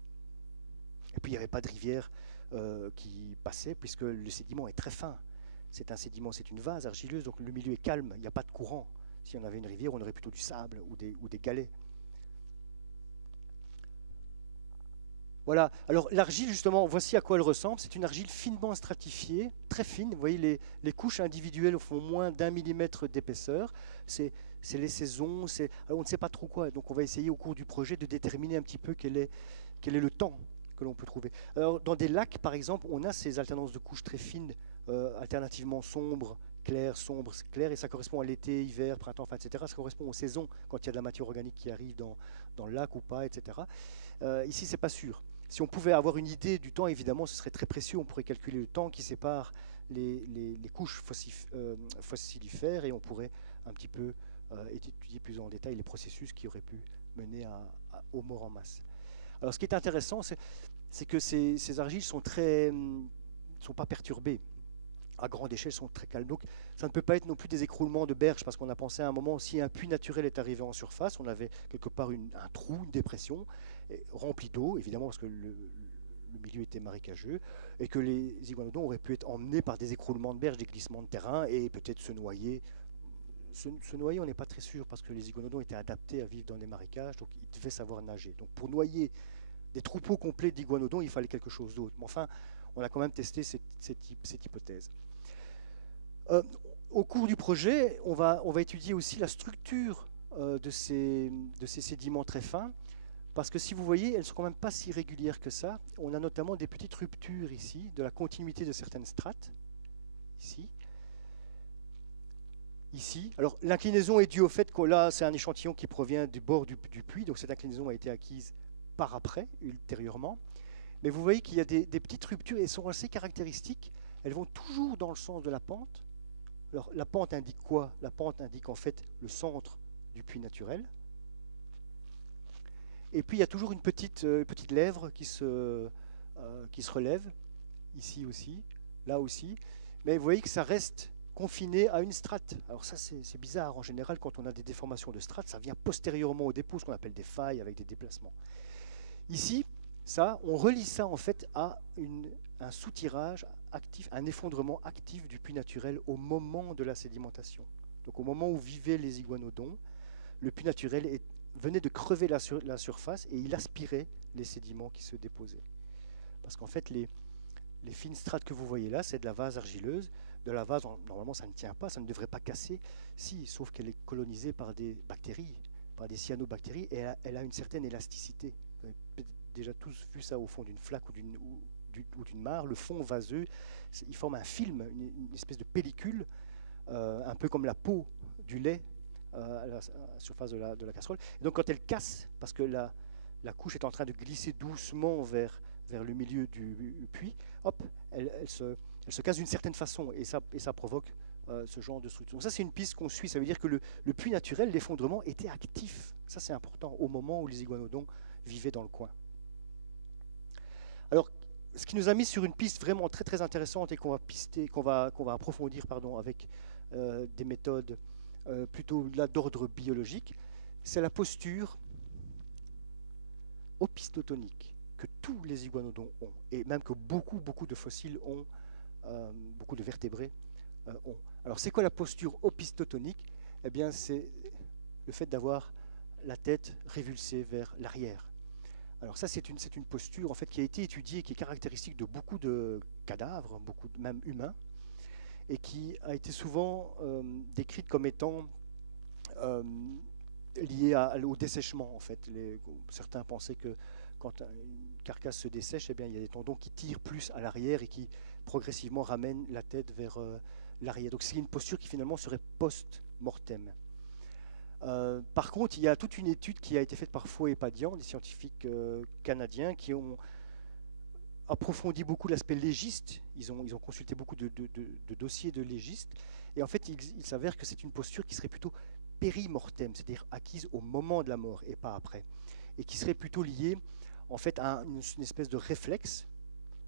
Et puis, il n'y avait pas de rivière qui passait, puisque le sédiment est très fin. C'est un sédiment, c'est une vase argileuse, donc le milieu est calme, il n'y a pas de courant. Si on avait une rivière, on aurait plutôt du sable ou des galets. Voilà, alors l'argile, justement, voici à quoi elle ressemble. C'est une argile finement stratifiée, très fine. Vous voyez, les couches individuelles font moins d'1 millimètre d'épaisseur. C'est les saisons, on ne sait pas trop quoi. Donc on va essayer au cours du projet de déterminer un petit peu quel est le temps que l'on peut trouver. Alors dans des lacs, par exemple, on a ces alternances de couches très fines, alternativement sombres clair, sombre, clair, et ça correspond à l'été, hiver, printemps, enfin, etc. Ça correspond aux saisons, quand il y a de la matière organique qui arrive dans le lac ou pas, etc. Ici, c'est pas sûr. Si on pouvait avoir une idée du temps, évidemment, ce serait très précieux. On pourrait calculer le temps qui sépare les couches fossilifères et on pourrait un petit peu étudier plus en détail les processus qui auraient pu mener aux morts en masse. Alors, ce qui est intéressant, c'est que ces argiles sont sont pas perturbées. À grande échelle, sont très calmes. Donc, ça ne peut pas être non plus des écroulements de berges, parce qu'on a pensé à un moment, si un puits naturel est arrivé en surface, on avait quelque part un trou, une dépression, rempli d'eau, évidemment, parce que le milieu était marécageux, et que les iguanodons auraient pu être emmenés par des écroulements de berges, des glissements de terrain, et peut-être se noyer. Se noyer, on n'est pas très sûr, parce que les iguanodons étaient adaptés à vivre dans des marécages, donc ils devaient savoir nager. Donc, pour noyer des troupeaux complets d'iguanodons, il fallait quelque chose d'autre. Mais enfin, on a quand même testé cette hypothèse. Au cours du projet, on va étudier aussi la structure de ces sédiments très fins, parce que si vous voyez, elles ne sont quand même pas si régulières que ça. On a notamment des petites ruptures ici, de la continuité de certaines strates, ici. Alors l'inclinaison est due au fait que là, c'est un échantillon qui provient du bord du puits, donc cette inclinaison a été acquise par après, ultérieurement. Mais vous voyez qu'il y a des petites ruptures, et elles sont assez caractéristiques. Elles vont toujours dans le sens de la pente. Alors, la pente indique quoi? La pente indique en fait le centre du puits naturel. Et puis, il y a toujours une petite lèvre qui se relève, ici aussi, là aussi. Mais vous voyez que ça reste confiné à une strate. Alors ça, c'est bizarre. En général, quand on a des déformations de strates, ça vient postérieurement au dépôt, ce qu'on appelle des failles avec des déplacements. Ici, ça, on relie ça en fait à un soutirage actif, un effondrement actif du puits naturel au moment de la sédimentation. Donc au moment où vivaient les iguanodons, le puits naturel venait de crever la surface et il aspirait les sédiments qui se déposaient. Parce qu'en fait, les fines strates que vous voyez là, c'est de la vase argileuse. De la vase, normalement, ça ne tient pas, ça ne devrait pas casser. Si, sauf qu'elle est colonisée par des bactéries, par des cyanobactéries, et elle a une certaine élasticité. Vous avez déjà tous vu ça au fond d'une flaque ou d'une mare, le fond vaseux, il forme un film, une espèce de pellicule, un peu comme la peau du lait à la surface de la casserole. Et donc quand elle casse, parce que la couche est en train de glisser doucement vers le milieu du puits, hop, elle se casse d'une certaine façon, et ça provoque ce genre de structure. Donc ça, c'est une piste qu'on suit. Ça veut dire que le puits naturel, l'effondrement, était actif. Ça, c'est important, au moment où les iguanodons vivaient dans le coin. Alors, ce qui nous a mis sur une piste vraiment très très intéressante et qu'on va approfondir avec des méthodes plutôt d'ordre biologique, c'est la posture opistotonique que tous les iguanodons ont, et même que beaucoup de fossiles ont, beaucoup de vertébrés ont. Alors, c'est quoi la posture opistotonique? Eh bien, c'est le fait d'avoir la tête révulsée vers l'arrière. Alors ça, c'est une posture en fait qui a été étudiée, qui est caractéristique de beaucoup de cadavres, même humains, et qui a été souvent décrite comme étant liée au dessèchement. En fait, certains pensaient que quand une carcasse se dessèche, eh bien, il y a des tendons qui tirent plus à l'arrière et qui progressivement ramènent la tête vers l'arrière. Donc c'est une posture qui finalement serait post-mortem. Par contre, il y a toute une étude qui a été faite par Faux et Padian, des scientifiques canadiens, qui ont approfondi beaucoup l'aspect légiste. Ils ont consulté beaucoup de dossiers de légistes. Et en fait, il s'avère que c'est une posture qui serait plutôt périmortem, c'est-à-dire acquise au moment de la mort et pas après. Et qui serait plutôt liée en fait, à une espèce de réflexe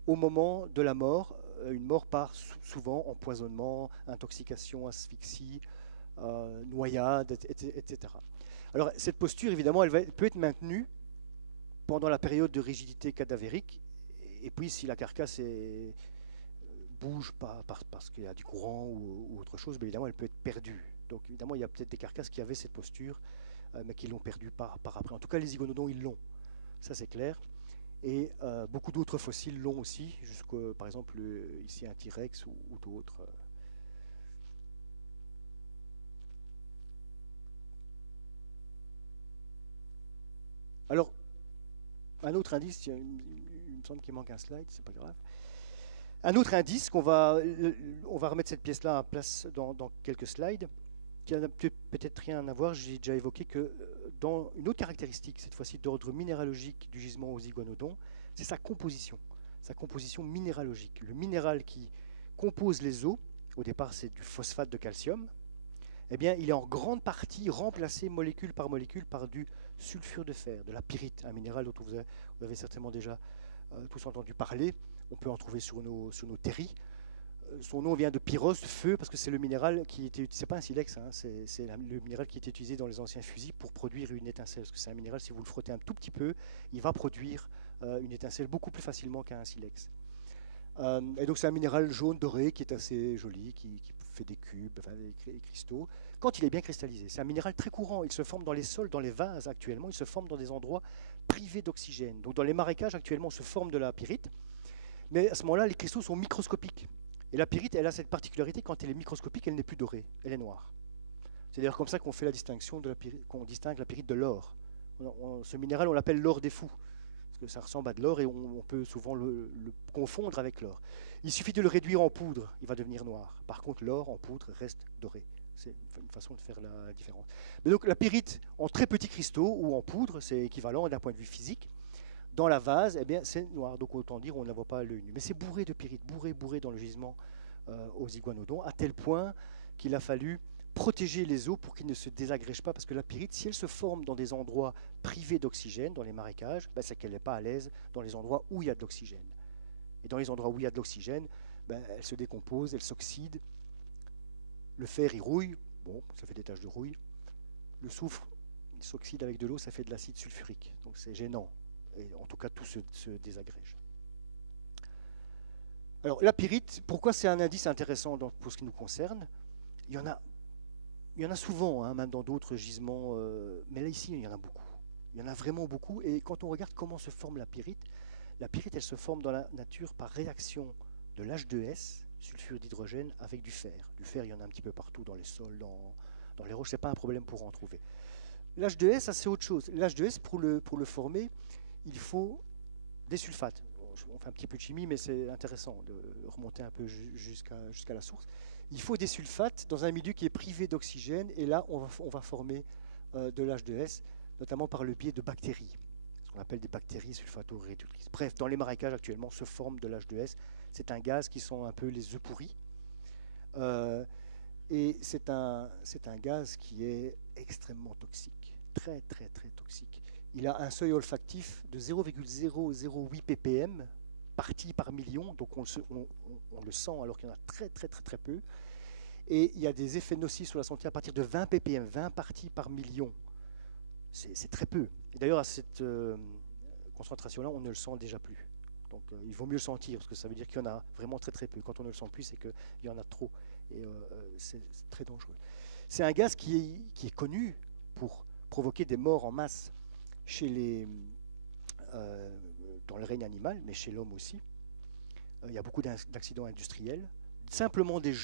au moment de la mort. Une mort par souvent empoisonnement, intoxication, asphyxie, noyade, etc. Alors cette posture, évidemment, elle peut être maintenue pendant la période de rigidité cadavérique, et puis si la carcasse bouge pas parce qu'il y a du courant ou autre chose, mais évidemment elle peut être perdue. Donc évidemment il y a peut-être des carcasses qui avaient cette posture, mais qui l'ont perdue par après. En tout cas les iguanodons ils l'ont, ça c'est clair. Et beaucoup d'autres fossiles l'ont aussi, jusqu'à par exemple ici un T-Rex ou d'autres. Alors, un autre indice, il me semble qu'il manque un slide, c'est pas grave. Un autre indice on va remettre cette pièce-là en place dans quelques slides, qui n'a peut-être rien à voir. J'ai déjà évoqué que dans une autre caractéristique, cette fois-ci d'ordre minéralogique du gisement aux iguanodons, c'est sa composition minéralogique. Le minéral qui compose les os, au départ c'est du phosphate de calcium, eh bien, il est en grande partie remplacé molécule par molécule par du sulfure de fer, de la pyrite, un minéral dont vous avez certainement déjà tous entendu parler. On peut en trouver sur nos terris. Son nom vient de pyros, feu, parce que c'est le minéral qui était, c'est pas un silex, hein, c'est le minéral qui était utilisé dans les anciens fusils pour produire une étincelle. Parce que c'est un minéral, si vous le frottez un tout petit peu, il va produire une étincelle beaucoup plus facilement qu'un silex. Et donc c'est un minéral jaune doré qui est assez joli, qui fait des cubes, enfin, des cristaux, quand il est bien cristallisé. C'est un minéral très courant, il se forme dans les sols, dans les vases actuellement, il se forme dans des endroits privés d'oxygène. Donc dans les marécages actuellement se forme de la pyrite, mais à ce moment-là les cristaux sont microscopiques. Et la pyrite, elle a cette particularité, quand elle est microscopique, elle n'est plus dorée, elle est noire. C'est d'ailleurs comme ça qu'on fait la distinction qu'on distingue la pyrite de l'or. Ce minéral, on l'appelle l'or des fous, parce que ça ressemble à de l'or et on peut souvent le confondre avec l'or. Il suffit de le réduire en poudre, il va devenir noir. Par contre, l'or en poudre reste doré. C'est une façon de faire la différence. Mais donc la pyrite en très petits cristaux ou en poudre, c'est équivalent d'un point de vue physique. Dans la vase, eh bien, c'est noir, donc autant dire on ne la voit pas à l'œil nu. Mais c'est bourré de pyrite, bourré dans le gisement aux iguanodons, à tel point qu'il a fallu protéger les eaux pour qu'ils ne se désagrègent pas, parce que la pyrite, si elle se forme dans des endroits privés d'oxygène, dans les marécages, ben, c'est qu'elle n'est pas à l'aise dans les endroits où il y a de l'oxygène. Et dans les endroits où il y a de l'oxygène, ben, elle se décompose, elle s'oxyde, le fer il rouille, bon, ça fait des taches de rouille, le soufre il s'oxyde avec de l'eau, ça fait de l'acide sulfurique, donc c'est gênant. Et en tout cas, tout se désagrège. Alors, la pyrite, pourquoi c'est un indice intéressant pour ce qui nous concerne? Il y en a souvent, hein, même dans d'autres gisements, mais là, ici, il y en a beaucoup. Il y en a vraiment beaucoup. Et quand on regarde comment se forme la pyrite, elle se forme dans la nature par réaction de l'H2S, sulfure d'hydrogène, avec du fer. Du fer, il y en a un petit peu partout dans les sols, dans les roches, ce n'est pas un problème pour en trouver. L'H2S, ça c'est autre chose. L'H2S, pour le former, il faut des sulfates. On fait un petit peu de chimie, mais c'est intéressant de remonter un peu jusqu'à la source. Il faut des sulfates dans un milieu qui est privé d'oxygène, et là, on va former de l'H2S, notamment par le biais de bactéries, ce qu'on appelle des bactéries sulfato-réductrices. Bref, dans les marécages actuellement se forme de l'H2S. C'est un gaz qui sont un peu les œufs pourris. Et c'est un gaz qui est extrêmement toxique, très très très toxique. Il a un seuil olfactif de 0,008 ppm partie par million, donc on le sent alors qu'il y en a très très très très peu. Et il y a des effets nocifs sur la santé à partir de 20 ppm, 20 parties par million. C'est très peu. Et d'ailleurs, à cette concentration-là, on ne le sent déjà plus. Donc il vaut mieux le sentir, parce que ça veut dire qu'il y en a vraiment très très peu. Quand on ne le sent plus, c'est qu'il y en a trop. Et c'est très dangereux. C'est un gaz qui est connu pour provoquer des morts en masse dans le règne animal, mais chez l'homme aussi. Il y a beaucoup d'accidents industriels. Simplement des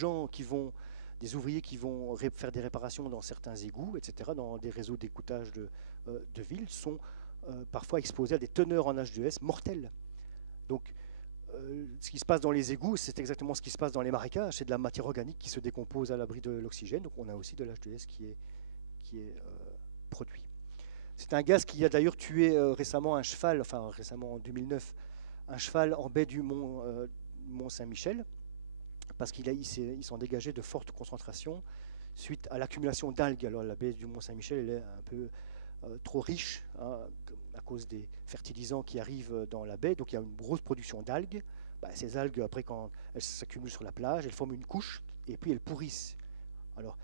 ouvriers qui vont faire des réparations dans certains égouts, etc., dans des réseaux d'égouttage de villes, sont parfois exposés à des teneurs en H2S mortelles. Donc, ce qui se passe dans les égouts, c'est exactement ce qui se passe dans les marécages. C'est de la matière organique qui se décompose à l'abri de l'oxygène. Donc, on a aussi de l'H2S qui est produit. C'est un gaz qui a d'ailleurs tué récemment un cheval, enfin récemment en 2009, un cheval en baie du Mont Saint-Michel, parce qu'il s'en dégageait de fortes concentrations suite à l'accumulation d'algues. Alors la baie du Mont Saint-Michel, elle est un peu trop riche, hein, à cause des fertilisants qui arrivent dans la baie, donc il y a une grosse production d'algues. Ces algues, après, quand elles s'accumulent sur la plage, elles forment une couche et puis elles pourrissent. Alors,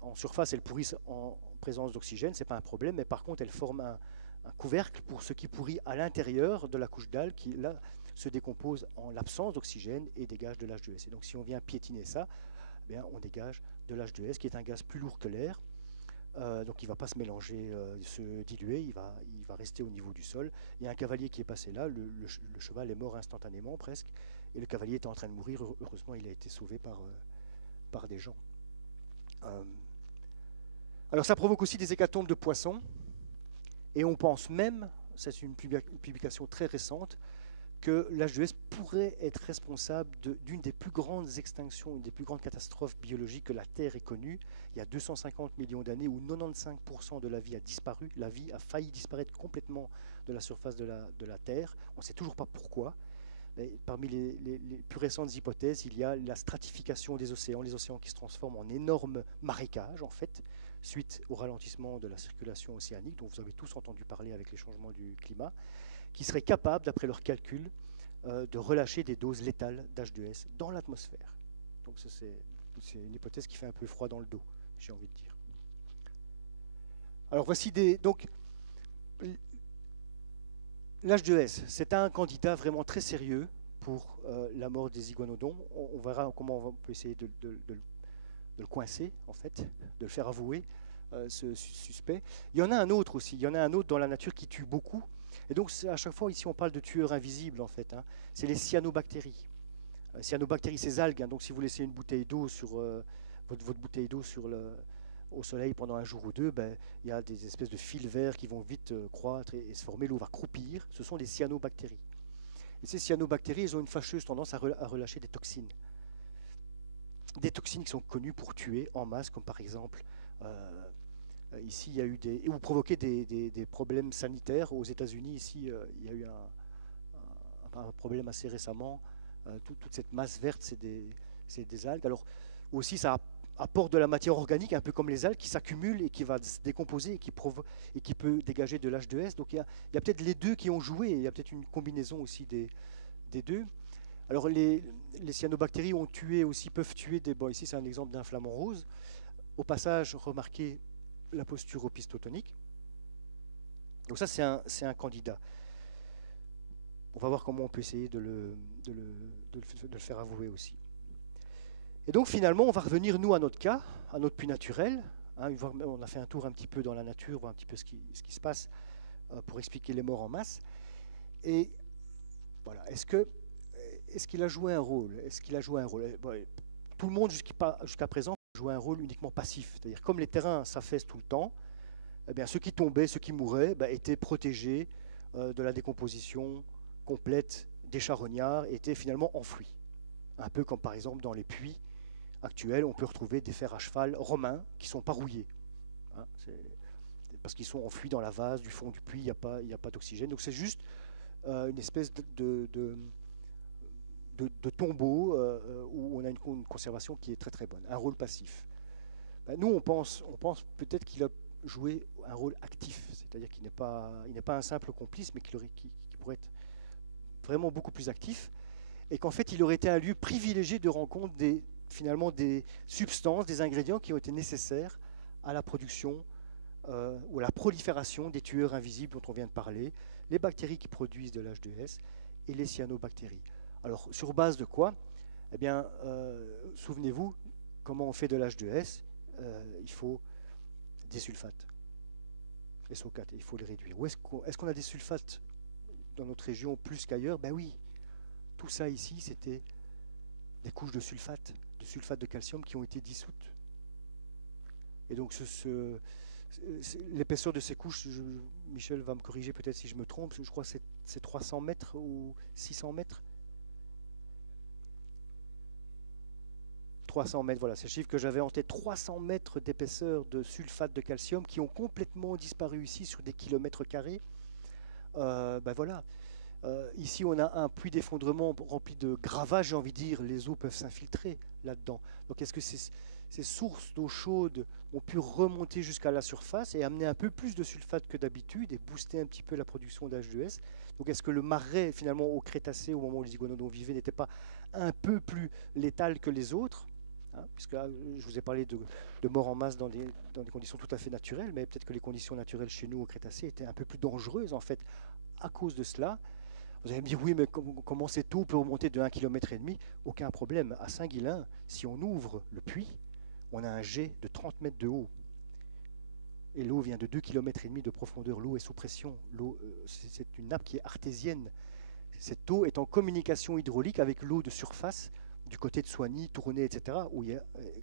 en surface, elles pourrissent en présence d'oxygène, ce n'est pas un problème, mais par contre, elles forment un couvercle pour ce qui pourrit à l'intérieur de la couche d'algues qui, là, se décompose en l'absence d'oxygène et dégage de l'H2S. Et donc, si on vient piétiner ça, eh bien, on dégage de l'H2S, qui est un gaz plus lourd que l'air. Donc il ne va pas se mélanger, se diluer, il va rester au niveau du sol. Il y a un cavalier qui est passé là, le cheval est mort instantanément presque, et le cavalier était en train de mourir. Heureusement, il a été sauvé par des gens. Alors ça provoque aussi des hécatombes de poissons, et on pense même, c'est une publication très récente, que l'H2S pourrait être responsable d'une des plus grandes extinctions, une des plus grandes catastrophes biologiques que la Terre ait connues. Il y a 250 millions d'années où 95% de la vie a disparu. La vie a failli disparaître complètement de la surface de la Terre. On ne sait toujours pas pourquoi. Mais parmi les plus récentes hypothèses, il y a la stratification des océans, les océans qui se transforment en énormes marécages, en fait, suite au ralentissement de la circulation océanique, dont vous avez tous entendu parler avec les changements du climat, qui seraient capables, d'après leurs calculs, de relâcher des doses létales d'H2S dans l'atmosphère. Donc c'est une hypothèse qui fait un peu froid dans le dos, j'ai envie de dire. Alors voici donc l'H2S, c'est un candidat vraiment très sérieux pour la mort des iguanodons. On verra comment on peut essayer de le coincer, en fait, de le faire avouer, ce suspect. Il y en a un autre aussi, il y en a un autre dans la nature qui tue beaucoup. Et donc, à chaque fois, ici, on parle de tueurs invisibles, en fait. Hein. C'est les cyanobactéries. Cyanobactéries, ces algues. Hein. Donc, si vous laissez une bouteille d'eau sur votre bouteille d'eau au soleil pendant un jour ou deux, ben, il y a des espèces de fils verts qui vont vite croître et se former. L'eau va croupir. Ce sont des cyanobactéries. Et ces cyanobactéries, ils ont une fâcheuse tendance à relâcher des toxines. Des toxines qui sont connues pour tuer en masse, comme par exemple... ici, il y a eu ou provoquer des problèmes sanitaires. Aux États-Unis, ici, il y a eu un problème assez récemment. Toute cette masse verte, c'est des algues. Alors, aussi, ça apporte de la matière organique, un peu comme les algues, qui s'accumule et qui va se décomposer et qui peut dégager de l'H2S. Donc, il y a peut-être les deux qui ont joué. Il y a peut-être une combinaison aussi des deux. Alors, les cyanobactéries peuvent tuer Bon, ici, c'est un exemple d'un flamant rose. Au passage, remarquez la posture opistotonique. Donc ça, c'est un candidat. On va voir comment on peut essayer de le faire avouer aussi. Et donc finalement, on va revenir, nous, à notre cas, à notre puits naturel. Hein, on a fait un tour un petit peu dans la nature, voir un petit peu ce qui se passe pour expliquer les morts en masse. Et voilà, est-ce qu'il a joué un rôle? Est-ce qu'il a joué un rôle? Bon, tout le monde jusqu'à présent jouait un rôle uniquement passif. C'est-à-dire comme les terrains s'affaissent tout le temps, eh bien, ceux qui tombaient, ceux qui mouraient, étaient protégés de la décomposition complète des charognards, étaient finalement enfouis. Un peu comme par exemple dans les puits actuels, on peut retrouver des fers à cheval romains qui ne sont pas rouillés. Hein, parce qu'ils sont enfouis dans la vase du fond du puits, il n'y a pas d'oxygène. Donc c'est juste une espèce de tombeau où on a une conservation qui est très très bonne, un rôle passif. Nous, on pense peut-être qu'il a joué un rôle actif, c'est-à-dire qu'il n'est pas un simple complice, mais qui pourrait être vraiment beaucoup plus actif, et qu'en fait, il aurait été un lieu privilégié de rencontre finalement des substances, des ingrédients qui ont été nécessaires à la production ou à la prolifération des tueurs invisibles dont on vient de parler, les bactéries qui produisent de l'H2S et les cyanobactéries. Alors, sur base de quoi? Eh bien, souvenez-vous, comment on fait de l'H2S? Il faut des sulfates, SO4, il faut les réduire. Est-ce qu'on a des sulfates dans notre région plus qu'ailleurs? Ben oui, tout ça ici, c'était des couches de sulfate de calcium qui ont été dissoutes. Et donc, l'épaisseur de ces couches, Michel va me corriger peut-être si je me trompe, je crois que c'est 300 mètres ou 600 mètres. 300 mètres, voilà, c'est le chiffre que j'avais en tête. 300 mètres d'épaisseur de sulfate de calcium qui ont complètement disparu ici sur des kilomètres carrés. Voilà. Ici, on a un puits d'effondrement rempli de gravats, j'ai envie de dire. Les eaux peuvent s'infiltrer là-dedans. Donc, est-ce que ces sources d'eau chaude ont pu remonter jusqu'à la surface et amener un peu plus de sulfate que d'habitude et booster un petit peu la production d'H2S? Donc, est-ce que le marais, finalement, au Crétacé, au moment où les iguanodons vivaient, n'était pas un peu plus létal que les autres? Puisque là, je vous ai parlé de mort en masse dans des conditions tout à fait naturelles, mais peut-être que les conditions naturelles chez nous au Crétacé étaient un peu plus dangereuses, en fait, à cause de cela. Vous allez me dire, oui, mais comment cette eau peut remonter de 1,5 km? Aucun problème. À Saint-Guilain, si on ouvre le puits, on a un jet de 30 mètres de haut. Et l'eau vient de 2,5 km de profondeur. L'eau est sous pression. L'eau, c'est une nappe qui est artésienne. Cette eau est en communication hydraulique avec l'eau de surface du côté de Soigny, Tournai, etc.,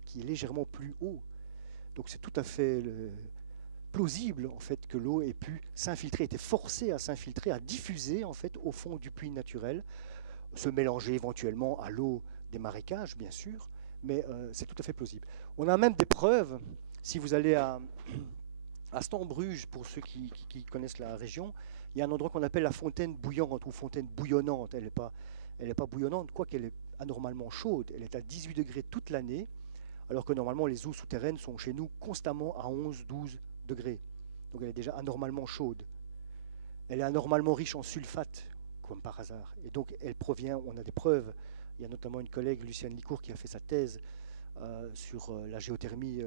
qui est légèrement plus haut. Donc c'est tout à fait plausible en fait que l'eau ait pu s'infiltrer, était forcée à s'infiltrer, à diffuser en fait au fond du puits naturel, se mélanger éventuellement à l'eau des marécages, bien sûr, mais c'est tout à fait plausible. On a même des preuves, si vous allez à Stambruge, pour ceux qui connaissent la région, il y a un endroit qu'on appelle la fontaine bouillante ou fontaine bouillonnante. Elle n'est pas bouillonnante, quoiqu'elle est anormalement chaude. Elle est à 18 degrés toute l'année, alors que normalement les eaux souterraines sont chez nous constamment à 11-12 degrés. Donc elle est déjà anormalement chaude. Elle est anormalement riche en sulfate, comme par hasard. Et donc elle provient, on a des preuves, il y a notamment une collègue, Lucienne Licourt, qui a fait sa thèse sur la géothermie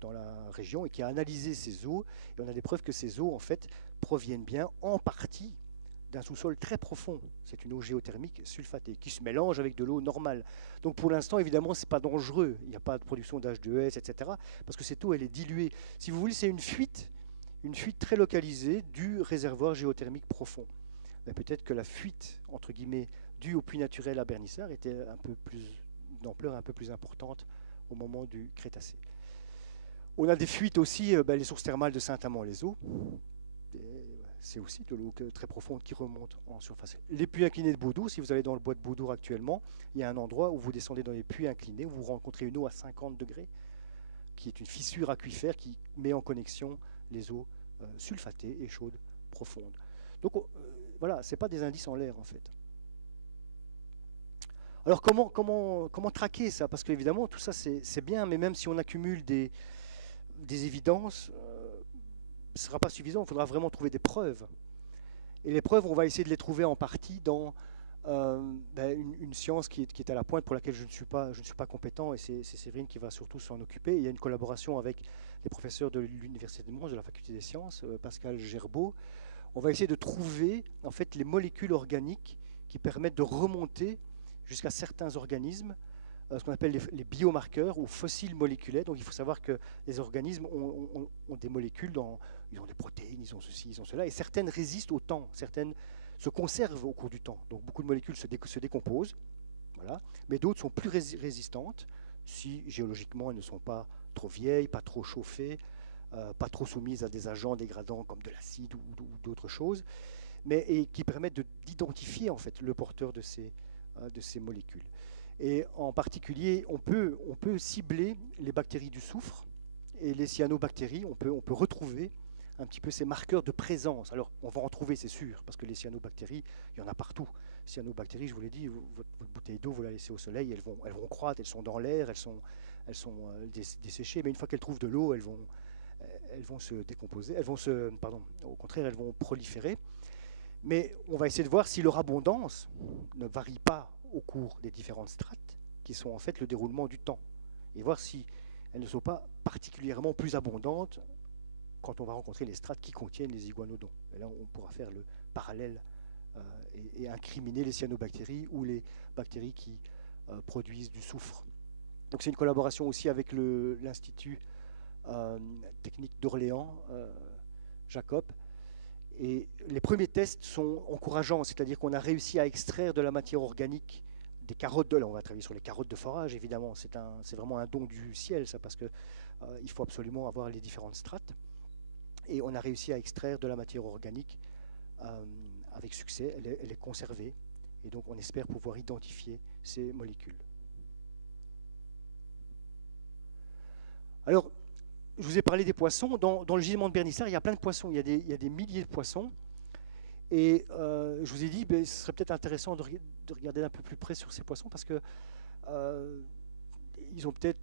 dans la région et qui a analysé ces eaux. Et on a des preuves que ces eaux, en fait, proviennent bien en partie d'un sous-sol très profond. C'est une eau géothermique sulfatée qui se mélange avec de l'eau normale. Donc pour l'instant, évidemment, ce n'est pas dangereux. Il n'y a pas de production d'H2S, etc. Parce que cette eau, elle est diluée. Si vous voulez, c'est une fuite très localisée du réservoir géothermique profond. Mais peut-être que la fuite, entre guillemets, due au puits naturel à Bernissart était un peu plus d'ampleur un peu plus importante au moment du Crétacé. On a des fuites aussi, les sources thermales de Saint-Amand-les-Eaux. C'est aussi de l'eau très profonde qui remonte en surface. Les puits inclinés de Baudour, si vous allez dans le bois de Baudour actuellement, il y a un endroit où vous descendez dans les puits inclinés, où vous rencontrez une eau à 50 degrés, qui est une fissure aquifère qui met en connexion les eaux sulfatées et chaudes profondes. Donc voilà, ce n'est pas des indices en l'air en fait. Alors comment traquer ça? Parce qu'évidemment, tout ça c'est bien, mais même si on accumule des évidences, ce ne sera pas suffisant, il faudra vraiment trouver des preuves. Et les preuves, on va essayer de les trouver en partie dans une science qui est à la pointe, pour laquelle je ne suis pas compétent, et c'est Séverine qui va surtout s'en occuper. Il y a une collaboration avec les professeurs de l'Université de Mons, de la Faculté des Sciences, Pascal Gerbeau. On va essayer de trouver en fait les molécules organiques qui permettent de remonter jusqu'à certains organismes, ce qu'on appelle les biomarqueurs ou fossiles moléculaires. Donc il faut savoir que les organismes ont des molécules, ils ont des protéines, ils ont ceci, ils ont cela, et certaines résistent au temps, certaines se conservent au cours du temps. Donc beaucoup de molécules se décomposent, voilà, mais d'autres sont plus résistantes si géologiquement elles ne sont pas trop vieilles, pas trop chauffées, pas trop soumises à des agents dégradants comme de l'acide ou d'autres choses, et qui permettent d'identifier en fait le porteur de ces molécules. Et en particulier, on peut cibler les bactéries du soufre et les cyanobactéries. On peut retrouver un petit peu ces marqueurs de présence. Alors, on va en trouver, c'est sûr, parce que les cyanobactéries, il y en a partout. Cyanobactéries, je vous l'ai dit, votre bouteille d'eau, vous la laissez au soleil, elles vont croître, elles sont dans l'air, elles sont desséchées, mais une fois qu'elles trouvent de l'eau, elles vont se décomposer, au contraire, elles vont proliférer. Mais on va essayer de voir si leur abondance ne varie pas au cours des différentes strates, qui sont en fait le déroulement du temps, et voir si elles ne sont pas particulièrement plus abondantes quand on va rencontrer les strates qui contiennent les iguanodons. Et là, on pourra faire le parallèle et incriminer les cyanobactéries ou les bactéries qui produisent du soufre. Donc c'est une collaboration aussi avec l'Institut technique d'Orléans, Jacob. Et les premiers tests sont encourageants, c'est-à-dire qu'on a réussi à extraire de la matière organique des carottes on va travailler sur les carottes de forage, évidemment, c'est vraiment un don du ciel, ça, parce qu'il faut absolument avoir les différentes strates. Et on a réussi à extraire de la matière organique avec succès, elle est conservée, et donc on espère pouvoir identifier ces molécules. Alors, je vous ai parlé des poissons. Dans le gisement de Bernissart, il y a plein de poissons. Il y a des milliers de poissons. Et je vous ai dit, ce serait peut-être intéressant de regarder un peu plus près sur ces poissons, parce que ils ont peut-être,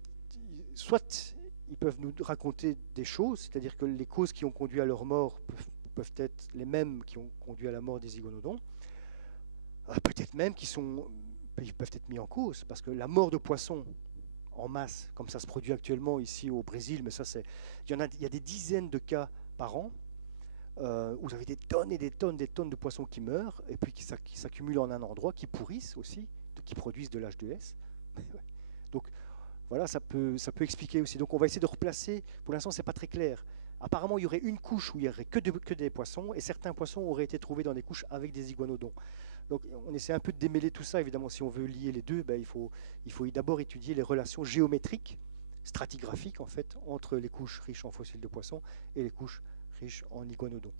soit ils peuvent nous raconter des choses, c'est-à-dire que les causes qui ont conduit à leur mort peuvent être les mêmes qui ont conduit à la mort des iguanodons. Peut-être même ils peuvent être mis en cause, parce que la mort de poissons en masse, comme ça se produit actuellement ici au Brésil, mais il y a des dizaines de cas par an, où vous avez des tonnes et des tonnes de poissons qui meurent, et puis qui s'accumulent en un endroit, qui pourrissent aussi, qui produisent de l'H2S. Donc voilà, ça peut expliquer aussi. Donc on va essayer de replacer, pour l'instant c'est pas très clair. Apparemment il y aurait une couche où il n'y aurait que des poissons, et certains poissons auraient été trouvés dans des couches avec des iguanodons. Donc on essaie un peu de démêler tout ça, évidemment, si on veut lier les deux, il faut d'abord étudier les relations géométriques stratigraphique en fait entre les couches riches en fossiles de poissons et les couches riches en iguanodons.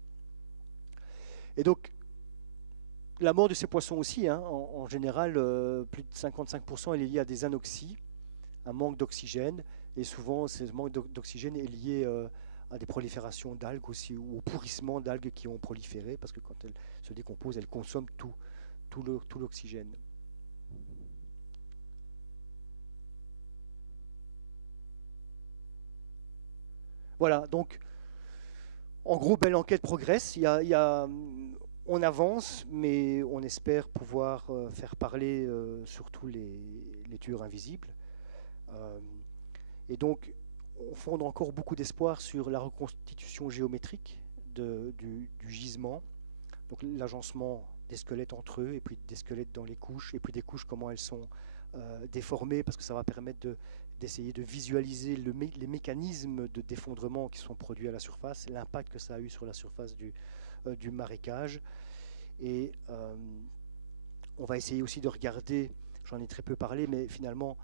Et donc, la mort de ces poissons aussi, hein, en général, plus de 55% est lié à des anoxies, un manque d'oxygène, et souvent ce manque d'oxygène est lié à des proliférations d'algues aussi, ou au pourrissement d'algues qui ont proliféré, parce que quand elles se décomposent, elles consomment tout l'oxygène. Voilà, donc en gros, belle enquête progresse. On avance, mais on espère pouvoir faire parler surtout les tueurs invisibles. Et donc, on fonde encore beaucoup d'espoir sur la reconstitution géométrique du gisement, donc l'agencement des squelettes entre eux, et puis des squelettes dans les couches, et puis des couches, comment elles sont déformées, parce que ça va permettre d'essayer de visualiser les mécanismes de défondrement qui sont produits à la surface, l'impact que ça a eu sur la surface du marécage. Et on va essayer aussi de regarder, j'en ai très peu parlé, mais finalement,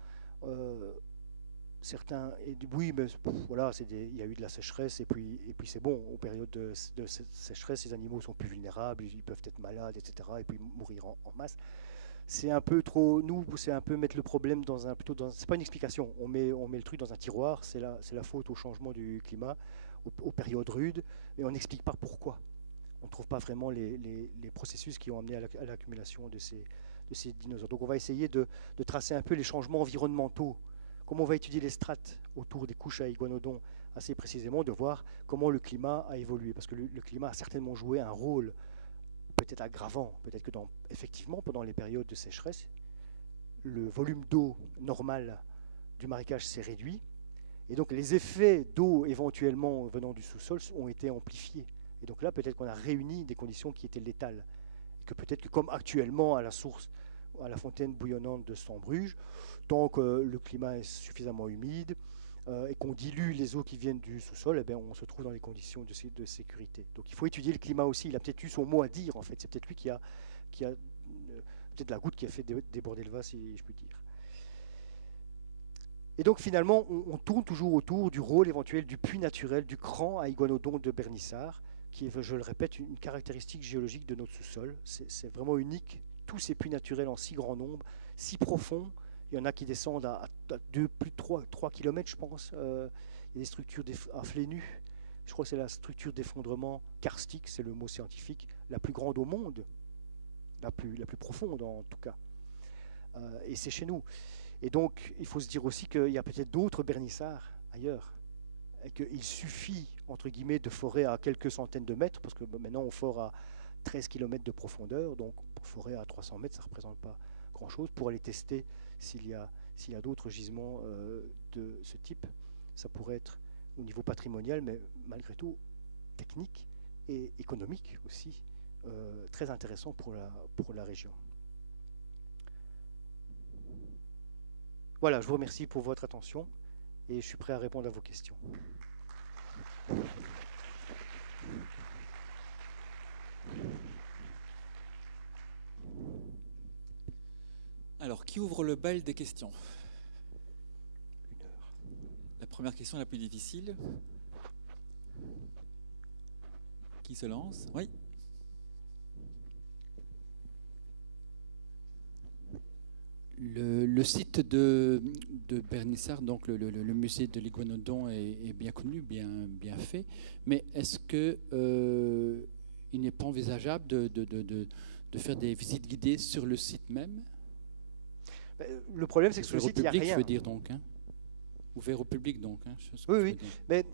certains, oui, mais voilà, il y a eu de la sécheresse, et puis c'est bon, aux périodes de sécheresse, les animaux sont plus vulnérables, ils peuvent être malades, etc., et puis mourir en masse. C'est un peu trop, nous, c'est un peu mettre le problème c'est pas une explication, on met le truc dans un tiroir, c'est la faute au changement du climat, aux périodes rudes, et on n'explique pas pourquoi. On ne trouve pas vraiment les processus qui ont amené à l'accumulation de ces dinosaures. Donc on va essayer de tracer un peu les changements environnementaux, comment on va étudier les strates autour des couches à iguanodons assez précisément, de voir comment le climat a évolué, parce que le climat a certainement joué un rôle peut-être aggravant, peut-être que effectivement, pendant les périodes de sécheresse, le volume d'eau normal du marécage s'est réduit, et donc les effets d'eau éventuellement venant du sous-sol ont été amplifiés. Et donc là, peut-être qu'on a réuni des conditions qui étaient létales, et que peut-être que comme actuellement à la source, à la fontaine bouillonnante de Stambruge, tant que le climat est suffisamment humide, et qu'on dilue les eaux qui viennent du sous-sol, eh bien, on se trouve dans des conditions de sécurité. Donc il faut étudier le climat aussi. Il a peut-être eu son mot à dire, en fait. C'est peut-être lui qui a peut-être la goutte qui a fait déborder le vase, si je puis dire. Et donc finalement, on tourne toujours autour du rôle éventuel du puits naturel, du cran à iguanodon de Bernissart, qui est, je le répète, une caractéristique géologique de notre sous-sol. C'est vraiment unique. Tous ces puits naturels en si grand nombre, si profonds. Il y en a qui descendent à plus de 3 km, je pense. Il y a des structures à flux nus. Je crois que c'est la structure d'effondrement karstique, c'est le mot scientifique, la plus grande au monde, la plus profonde en tout cas. Et c'est chez nous. Et donc, il faut se dire aussi qu'il y a peut-être d'autres Bernissards ailleurs. Et qu'il suffit, entre guillemets, de forer à quelques centaines de mètres, parce que maintenant on fore à 13 km de profondeur, donc pour forer à 300 mètres, ça ne représente pas grand-chose, pour aller tester s'il y a d'autres gisements de ce type. Ça pourrait être au niveau patrimonial, mais malgré tout technique et économique aussi, très intéressant pour la région. Voilà, je vous remercie pour votre attention et je suis prêt à répondre à vos questions. Alors, qui ouvre le bal des questions? 1 heure. La première question la plus difficile. Qui se lance? Oui. Le site de Bernissart, donc le musée de l'Iguanodon, est bien connu, bien fait. Mais est-ce que il n'est pas envisageable de faire des visites guidées sur le site même? Le problème, c'est que sur le site, il n'y a rien. Je veux dire donc. Hein. Ouvert au public donc. Hein, oui. Mais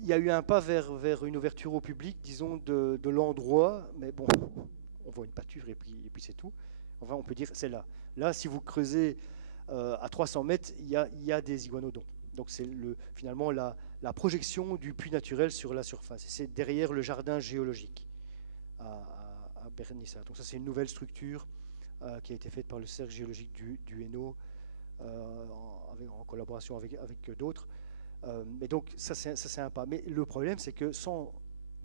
il y a eu un pas vers une ouverture au public, disons, de l'endroit. Mais bon, on voit une pâture et puis c'est tout. Enfin, on peut dire c'est là. Là, si vous creusez à 300 mètres, il y a des iguanodons. Donc c'est finalement la projection du puits naturel sur la surface. Et c'est derrière le jardin géologique à Bernissart. Donc ça, c'est une nouvelle structure qui a été faite par le cercle géologique du Hainaut en collaboration avec d'autres. Mais donc ça, c'est un pas. Mais le problème, c'est que sans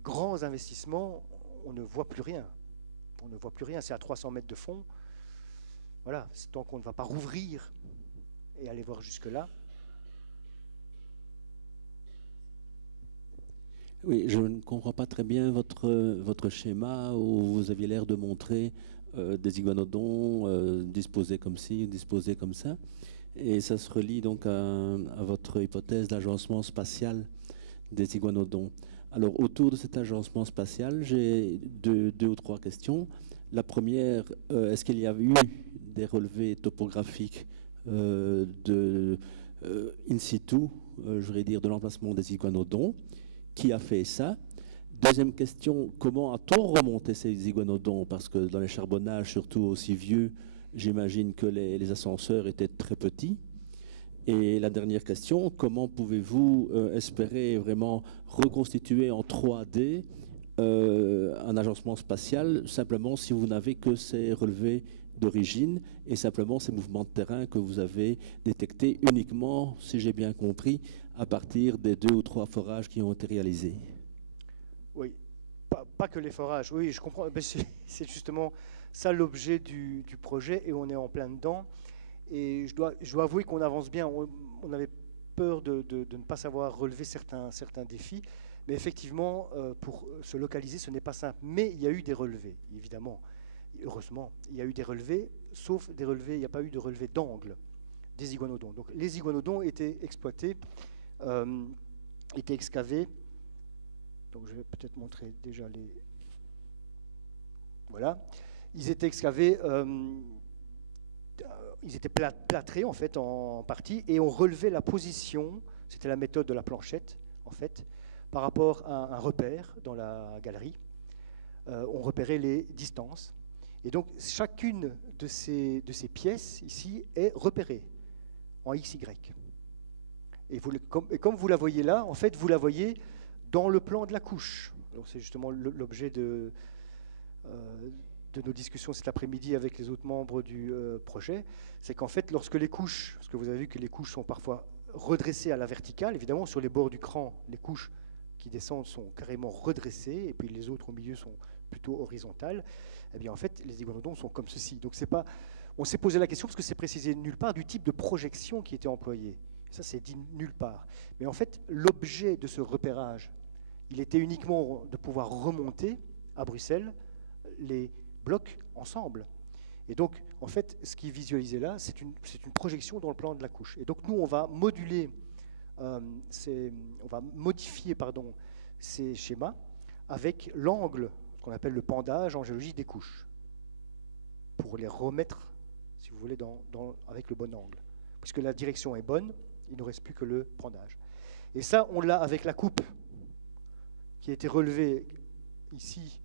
grands investissements, on ne voit plus rien. On ne voit plus rien. C'est à 300 mètres de fond. Voilà, tant qu'on ne va pas rouvrir et aller voir jusque-là. Oui, je ne comprends pas très bien votre schéma où vous aviez l'air de montrer des iguanodons disposés comme ci, disposés comme ça. Et ça se relie donc à votre hypothèse d'agencement spatial des iguanodons. Alors, autour de cet agencement spatial, j'ai deux ou trois questions. La première, est-ce qu'il y a eu des relevés topographiques in situ, je voudrais dire, de l'emplacement des iguanodons? Qui a fait ça? Deuxième question, comment a-t-on remonté ces iguanodons? Parce que dans les charbonnages, surtout aussi vieux, j'imagine que les ascenseurs étaient très petits. Et la dernière question, comment pouvez-vous espérer vraiment reconstituer en 3D un agencement spatial simplement si vous n'avez que ces relevés d'origine et simplement ces mouvements de terrain que vous avez détectés uniquement, si j'ai bien compris, à partir des 2 ou 3 forages qui ont été réalisés? Oui, pas que les forages. Oui, je comprends. C'est justement ça l'objet du projet et on est en plein dedans. Et je dois avouer qu'on avance bien. On avait peur de ne pas savoir relever certains défis. Mais effectivement, pour se localiser, ce n'est pas simple. Mais il y a eu des relevés, évidemment. Heureusement, il y a eu des relevés, sauf des relevés, il n'y a pas eu de relevés d'angle des iguanodons. Donc les iguanodons étaient exploités, étaient excavés. Donc je vais peut-être montrer déjà les... Voilà. Ils étaient excavés, ils étaient plâtrés en fait en partie, et on relevait la position, c'était la méthode de la planchette en fait, par rapport à un repère dans la galerie. On repérait les distances. Et donc chacune de ces pièces ici est repérée en XY. Et comme vous la voyez là, en fait, vous la voyez dans le plan de la couche. C'est justement l'objet de nos discussions cet après-midi avec les autres membres du projet, c'est qu'en fait, lorsque les couches, parce que vous avez vu que les couches sont parfois redressées à la verticale, évidemment, sur les bords du cran, les couches qui descendent sont carrément redressées, et puis les autres au milieu sont plutôt horizontales, eh bien, en fait, les iguanodons sont comme ceci. Donc, c'est pas... On s'est posé la question, parce que c'est précisé nulle part, du type de projection qui était employé. Ça, c'est dit nulle part. Mais en fait, l'objet de ce repérage, il était uniquement de pouvoir remonter à Bruxelles les blocs ensemble. Et donc, en fait, ce qui est visualisé là, c'est une projection dans le plan de la couche. Et donc, nous, on va moduler, on va modifier, pardon, ces schémas avec l'angle qu'on appelle le pendage en géologie des couches, pour les remettre, si vous voulez, avec le bon angle. Puisque la direction est bonne, il ne nous reste plus que le pendage. Et ça, on l'a avec la coupe qui a été relevée ici,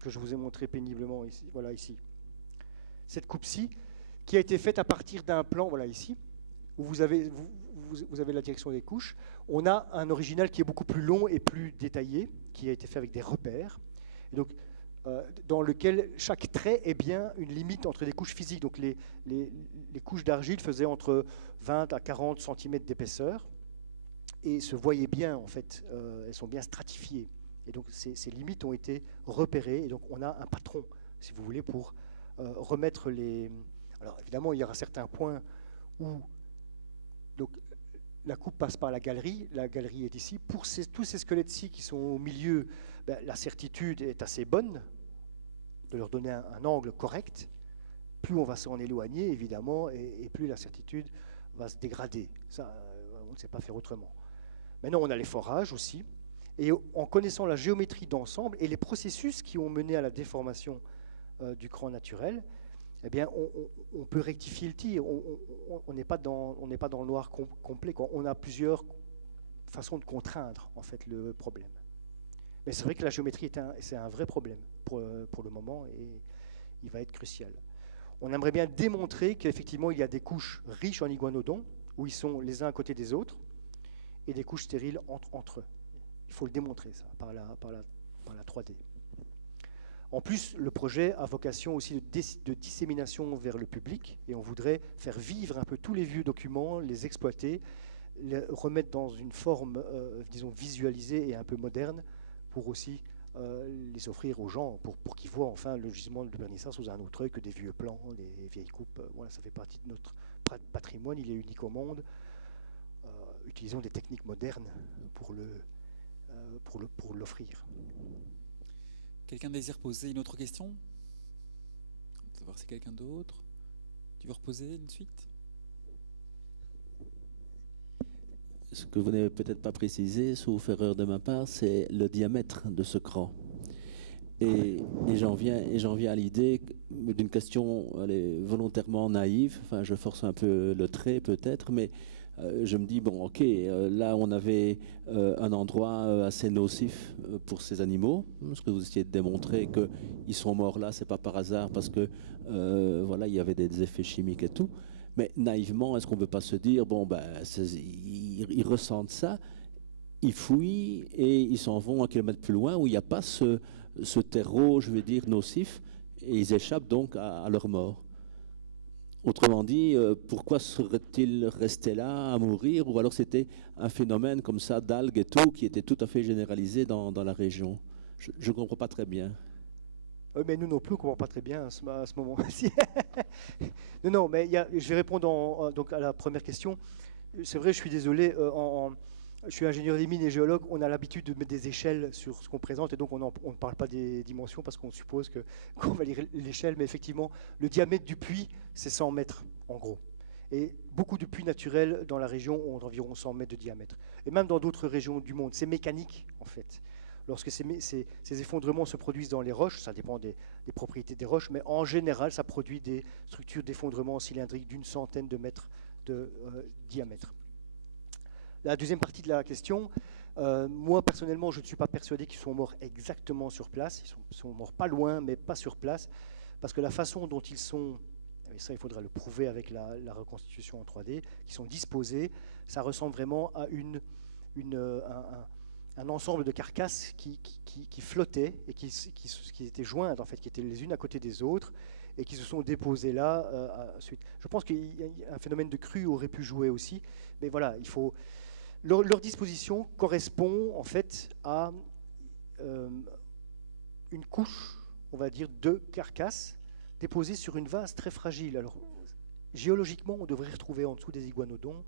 que je vous ai montré péniblement ici, voilà ici. Cette coupe-ci, qui a été faite à partir d'un plan, voilà ici, où vous avez la direction des couches. On a un original qui est beaucoup plus long et plus détaillé, qui a été fait avec des repères, et donc, dans lequel chaque trait est bien une limite entre des couches physiques. Donc les couches d'argile faisaient entre 20 à 40 cm d'épaisseur, et se voyaient bien, en fait, elles sont bien stratifiées. Et donc ces limites ont été repérées, et donc on a un patron, si vous voulez, pour remettre les... Alors évidemment, il y aura certains points où donc, la coupe passe par la galerie est ici. Pour tous ces squelettes-ci qui sont au milieu, ben, la certitude est assez bonne de leur donner un angle correct. Plus on va s'en éloigner, évidemment, et plus la certitude va se dégrader. Ça, on ne sait pas faire autrement. Maintenant, on a les forages aussi. Et en connaissant la géométrie d'ensemble et les processus qui ont mené à la déformation du cran naturel, eh bien, on peut rectifier le tir. On n'est pas dans le noir complet, quoi. On a plusieurs façons de contraindre en fait le problème. Mais c'est vrai que la géométrie c'est un vrai problème pour le moment, et il va être crucial. On aimerait bien démontrer qu'effectivement il y a des couches riches en iguanodons où ils sont les uns à côté des autres, et des couches stériles entre eux. Il faut le démontrer, ça, par la 3D. En plus, le projet a vocation aussi de dissémination vers le public, et on voudrait faire vivre un peu tous les vieux documents, les exploiter, les remettre dans une forme, disons, visualisée et un peu moderne, pour aussi les offrir aux gens, pour qu'ils voient enfin le gisement de Bernissart sous un autre œil que des vieux plans, des vieilles coupes. Voilà, ça fait partie de notre patrimoine, il est unique au monde. utilisons des techniques modernes pour l'offrir. Quelqu'un désire poser une autre question? On va savoir si quelqu'un d'autre. Tu veux reposer une suite? Ce que vous n'avez peut-être pas précisé, sauf erreur de ma part, c'est le diamètre de ce cran. Et j'en viens à l'idée d'une question volontairement naïve. Enfin, je force un peu le trait peut-être, mais je me dis, bon, ok, là on avait un endroit assez nocif pour ces animaux, parce que vous essayez de démontrer qu'ils sont morts là, c'est pas par hasard, parce que voilà, il y avait des effets chimiques et tout. Mais naïvement, est-ce qu'on ne peut pas se dire, bon, ben, ils ressentent ça, ils fouillent et ils s'en vont un kilomètre plus loin où il n'y a pas ce terreau, je veux dire, nocif, et ils échappent donc à leur mort. Autrement dit, pourquoi seraient-ils restés là à mourir? Ou alors c'était un phénomène comme ça d'algues et tout qui était tout à fait généralisé dans la région. Je ne comprends pas très bien. Oui, mais nous non plus, on ne comprend pas très bien à ce moment-ci. Non, mais je vais répondre donc à la première question. C'est vrai, je suis désolé, je suis ingénieur des mines et géologue, on a l'habitude de mettre des échelles sur ce qu'on présente et donc on ne parle pas des dimensions parce qu'on suppose qu'on va lire l'échelle, mais effectivement, le diamètre du puits, c'est 100 mètres en gros. Et beaucoup de puits naturels dans la région ont environ 100 mètres de diamètre. Et même dans d'autres régions du monde, c'est mécanique en fait. Lorsque ces effondrements se produisent dans les roches, ça dépend des propriétés des roches, mais en général, ça produit des structures d'effondrement cylindriques d'une centaine de mètres de diamètre. La deuxième partie de la question, moi personnellement, je ne suis pas persuadé qu'ils sont morts exactement sur place. Ils sont morts pas loin, mais pas sur place, parce que la façon dont ils sont, et ça il faudra le prouver avec la reconstitution en 3D, qui sont disposés, ça ressemble vraiment à un ensemble de carcasses qui flottaient et qui étaient jointes, en fait, qui étaient les unes à côté des autres et qui se sont déposées là. Suite. Je pense qu'un phénomène de crue aurait pu jouer aussi, mais voilà, il faut... Leur disposition correspond en fait à une couche, on va dire, de carcasses déposées sur une vase très fragile. Alors, géologiquement, on devrait retrouver en dessous des iguanodons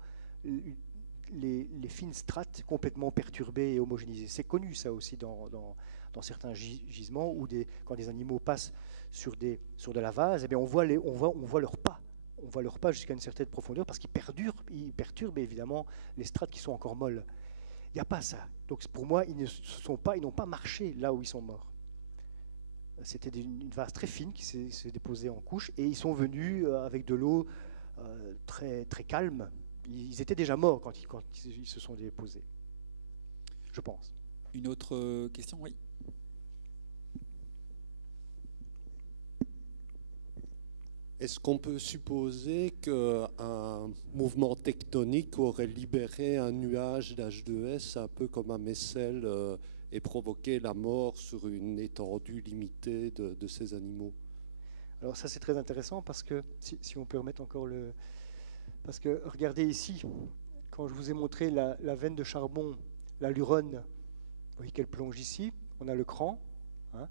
les fines strates complètement perturbées et homogénéisées. C'est connu ça aussi dans certains gisements où quand des animaux passent sur de la vase, eh bien on voit leurs pas. On voit leurs pas jusqu'à une certaine profondeur parce qu'ils perturbent évidemment les strates qui sont encore molles. Il n'y a pas ça. Donc pour moi, ils n'ont pas marché là où ils sont morts. C'était une vase très fine qui s'est déposée en couches et ils sont venus avec de l'eau très, très calme. Ils étaient déjà morts quand ils se sont déposés, je pense. Une autre question, oui. Est-ce qu'on peut supposer qu'un mouvement tectonique aurait libéré un nuage d'H2S, un peu comme un Messel, et provoqué la mort sur une étendue limitée de ces animaux? Alors ça c'est très intéressant parce que, si on peut remettre encore le... Parce que regardez ici, quand je vous ai montré la veine de charbon, la Luronne, vous voyez qu'elle plonge ici, on a le cran. Hein.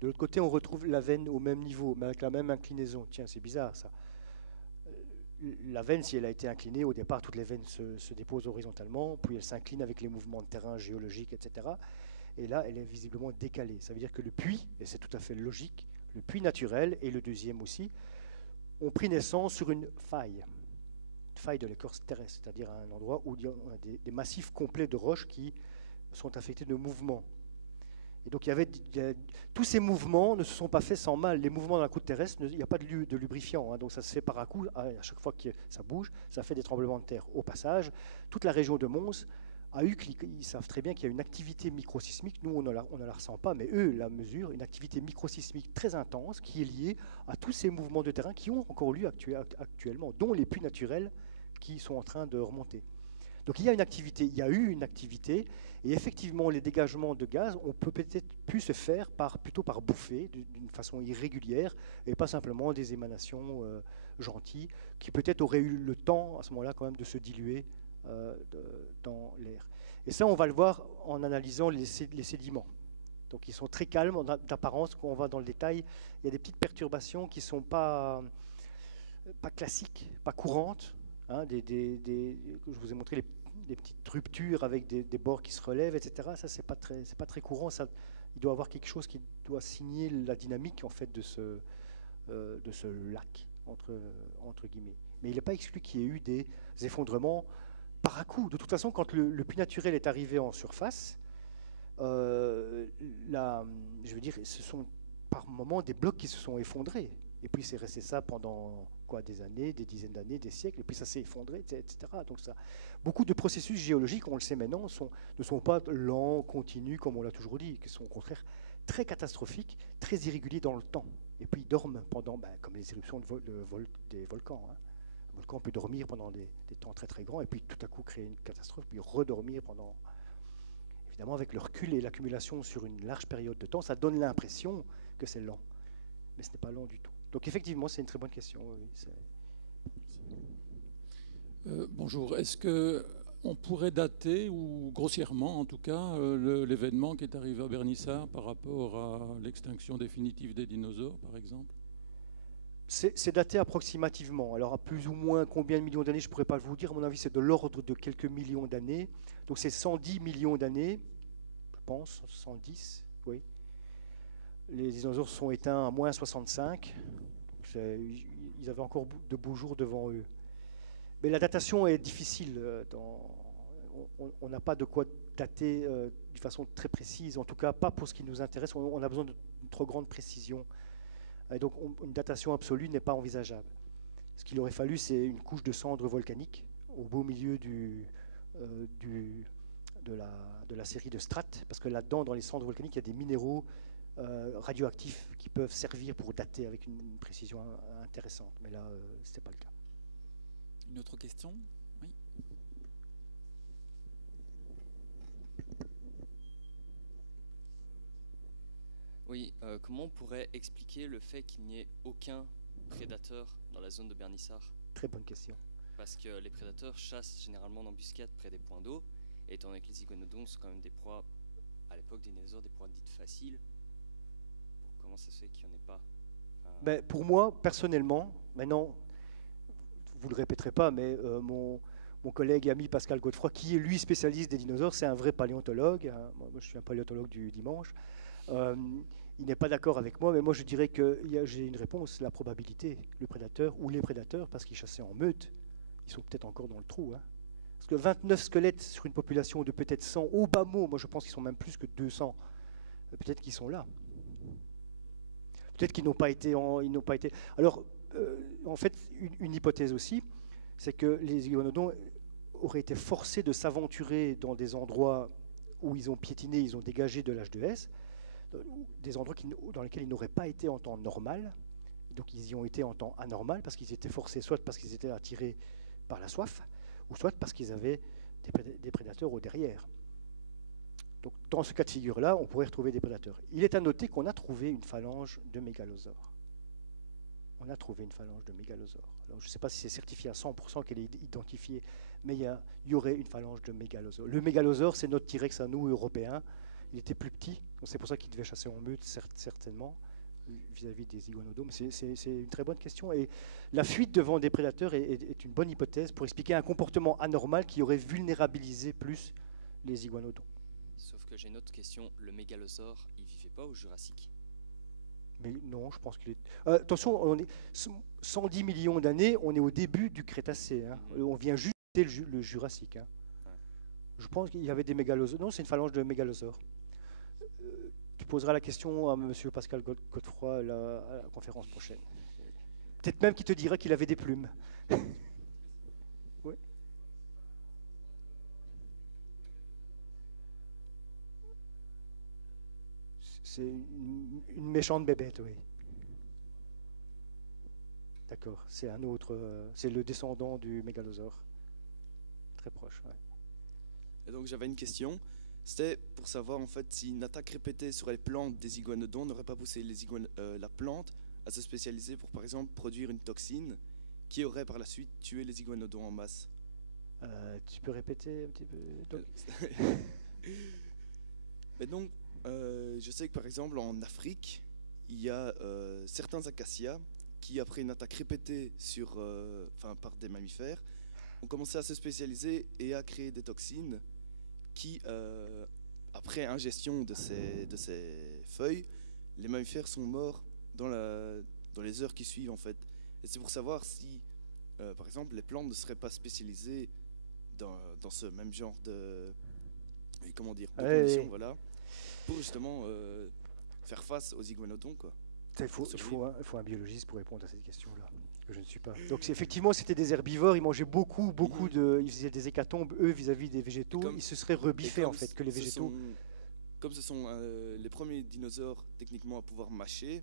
De l'autre côté, on retrouve la veine au même niveau, mais avec la même inclinaison. Tiens, c'est bizarre ça. La veine, si elle a été inclinée, au départ, toutes les veines se déposent horizontalement, puis elles s'inclinent avec les mouvements de terrain géologiques, etc. Et là, elle est visiblement décalée. Ça veut dire que le puits, et c'est tout à fait logique, le puits naturel, et le deuxième aussi, ont pris naissance sur une faille de l'écorce terrestre, c'est-à-dire un endroit où il y a des massifs complets de roches qui sont affectés de mouvements. Et donc tous ces mouvements ne se sont pas faits sans mal. Les mouvements dans la croûte terrestre, il n'y a pas de lubrifiant, hein, donc ça se fait par à coup. À chaque fois que ça bouge, ça fait des tremblements de terre. Au passage, toute la région de Mons a eu, ils savent très bien qu'il y a une activité microsismique. Nous, on ne la ressent pas, mais eux la mesurent, une activité microsismique très intense qui est liée à tous ces mouvements de terrain qui ont encore lieu actuellement, dont les puits naturels qui sont en train de remonter. Donc il y a eu une activité, et effectivement les dégagements de gaz ont peut-être pu se faire plutôt par bouffée, d'une façon irrégulière, et pas simplement des émanations gentilles, qui peut-être auraient eu le temps à ce moment-là quand même de se diluer dans l'air. Et ça, on va le voir en analysant les sédiments. Donc ils sont très calmes d'apparence. Quand on va dans le détail, il y a des petites perturbations qui ne sont pas classiques, pas courantes. Hein, je vous ai montré petites ruptures avec des bords qui se relèvent, etc. Ça, c'est pas très courant. Ça, il doit y avoir quelque chose qui doit signer la dynamique en fait de ce lac entre guillemets. Mais il n'est pas exclu qu'il y ait eu des effondrements par à-coup. De toute façon, quand le puits naturel est arrivé en surface, je veux dire, ce sont par moments des blocs qui se sont effondrés. Et puis c'est resté ça pendant des années, des dizaines d'années, des siècles, et puis ça s'est effondré, etc. Donc ça, beaucoup de processus géologiques, on le sait maintenant, ne sont pas lents, continus, comme on l'a toujours dit, qui sont au contraire très catastrophiques, très irréguliers dans le temps. Et puis ils dorment pendant, comme les éruptions des volcans. Hein. Un volcan peut dormir pendant des temps très très grands, et puis tout à coup créer une catastrophe, puis redormir pendant... Évidemment, avec le recul et l'accumulation sur une large période de temps, ça donne l'impression que c'est lent. Mais ce n'est pas lent du tout. Donc effectivement, c'est une très bonne question. Oui, bonjour. Est-ce qu'on pourrait dater, ou grossièrement en tout cas, l'événement qui est arrivé à Bernissart par rapport à l'extinction définitive des dinosaures, par exemple? C'est daté approximativement. Alors à plus ou moins combien de millions d'années, je ne pourrais pas vous dire. À mon avis, c'est de l'ordre de quelques millions d'années. Donc c'est 110 millions d'années, je pense, 110, oui. Les dinosaures sont éteints à moins 65. Ils avaient encore de beaux jours devant eux. Mais la datation est difficile. On n'a pas de quoi dater de façon très précise, en tout cas pas pour ce qui nous intéresse. On a besoin d'une trop grande précision. Et donc une datation absolue n'est pas envisageable. Ce qu'il aurait fallu, c'est une couche de cendres volcaniques au beau milieu de la série de strates, parce que là-dedans, dans les cendres volcaniques, il y a des minéraux radioactifs qui peuvent servir pour dater avec une précision intéressante. Mais là, ce n'est pas le cas. Une autre question? Oui. Oui, comment on pourrait expliquer le fait qu'il n'y ait aucun prédateur dans la zone de Bernissart? Très bonne question. Parce que les prédateurs chassent généralement d'embuscades près des points d'eau, et étant donné que les iguanodons sont quand même des proies, à l'époque des dinosaures, des proies dites faciles, comment ça se fait qu'il n'y en ait pas? Pour moi, personnellement, maintenant, vous ne le répéterez pas, mais mon collègue et ami Pascal Godefroy, qui est lui spécialiste des dinosaures, c'est un vrai paléontologue. Hein. Moi, je suis un paléontologue du dimanche. Il n'est pas d'accord avec moi, mais moi je dirais que j'ai une réponse, la probabilité. Le prédateur ou les prédateurs, parce qu'ils chassaient en meute, ils sont peut-être encore dans le trou. Hein. Parce que 29 squelettes sur une population de peut-être 100, au bas mot, moi je pense qu'ils sont même plus que 200. Peut-être qu'ils sont là. Peut-être qu'ils n'ont pas été... Alors, en fait, une hypothèse aussi, c'est que les iguanodons auraient été forcés de s'aventurer dans des endroits où ils ont piétiné, ils ont dégagé de l'âge de S, des endroits dans lesquels ils n'auraient pas été en temps normal. Donc ils y ont été en temps anormal parce qu'ils étaient forcés, soit parce qu'ils étaient attirés par la soif, ou soit parce qu'ils avaient des prédateurs au derrière. Donc dans ce cas de figure-là, on pourrait retrouver des prédateurs. Il est à noter qu'on a trouvé une phalange de mégalosaures. On a trouvé une phalange de mégalosaures. Alors, je ne sais pas si c'est certifié à 100% qu'elle est identifiée, mais il y aurait une phalange de mégalosaures. Le mégalosaure, c'est notre T-Rex à nous, européens. Il était plus petit, donc c'est pour ça qu'il devait chasser en meute, certainement, vis-à-vis des iguanodons. Mais c'est une très bonne question. Et la fuite devant des prédateurs est une bonne hypothèse pour expliquer un comportement anormal qui aurait vulnérabilisé plus les iguanodons. Sauf que j'ai une autre question. Le mégalosaure, il ne vivait pas au Jurassique? Mais non, je pense qu'il est... attention, on est 110 millions d'années, on est au début du Crétacé. Hein. On vient juste le Jurassique. Hein. Ouais. Je pense qu'il y avait des mégalosaures. Non, c'est une phalange de mégalosaures. Tu poseras la question à M. Pascal Godefroy à la conférence prochaine. Peut-être même qu'il te dira qu'il avait des plumes. Oui. C'est une méchante bébête, oui. D'accord, c'est un autre, c'est le descendant du mégalosaure. Très proche, ouais. Et donc j'avais une question. C'était pour savoir en fait si une attaque répétée sur les plantes des iguanodons n'aurait pas poussé la plante à se spécialiser pour par exemple produire une toxine qui aurait par la suite tué les iguanodons en masse. Tu peux répéter un petit peu? Mais donc, je sais que par exemple en Afrique, il y a certains acacias qui, après une attaque répétée par des mammifères, ont commencé à se spécialiser et à créer des toxines qui, après ingestion de ces feuilles, les mammifères sont morts dans les heures qui suivent en fait. Et c'est pour savoir si, par exemple, les plantes ne seraient pas spécialisées dans ce même genre de conditions, voilà, pour justement faire face aux iguanodons, quoi. Il faut un biologiste pour répondre à cette question-là, que je ne suis pas. Donc effectivement, c'était des herbivores, ils mangeaient beaucoup ils faisaient des hécatombes, eux, vis-à-vis des végétaux, ils se seraient rebiffés en fait, que les végétaux... Comme ce sont les premiers dinosaures techniquement à pouvoir mâcher,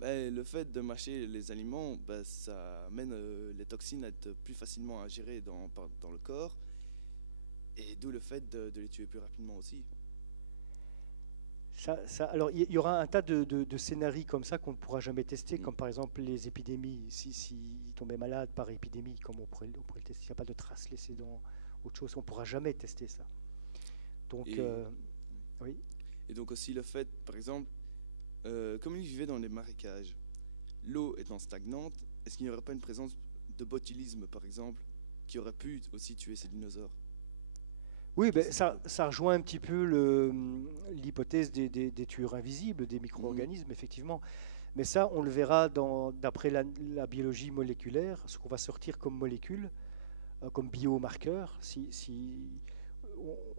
le fait de mâcher les aliments, ça amène les toxines à être plus facilement à gérer dans le corps, et d'où le fait de les tuer plus rapidement aussi. Alors, il y aura un tas de scénarios comme ça qu'on ne pourra jamais tester, comme par exemple les épidémies. S'ils tombaient malades par épidémie, comme on pourrait le tester, s'il n'y a pas de traces laissées dans autre chose, on ne pourra jamais tester ça. Donc, oui. Et donc aussi le fait, par exemple, comme ils vivaient dans les marécages, l'eau étant stagnante, est-ce qu'il n'y aurait pas une présence de botulisme, par exemple, qui aurait pu aussi tuer ces dinosaures? Oui, ça rejoint un petit peu l'hypothèse des tueurs invisibles, des micro-organismes, effectivement. Mais ça, on le verra d'après la biologie moléculaire, ce qu'on va sortir comme molécule, comme biomarqueur.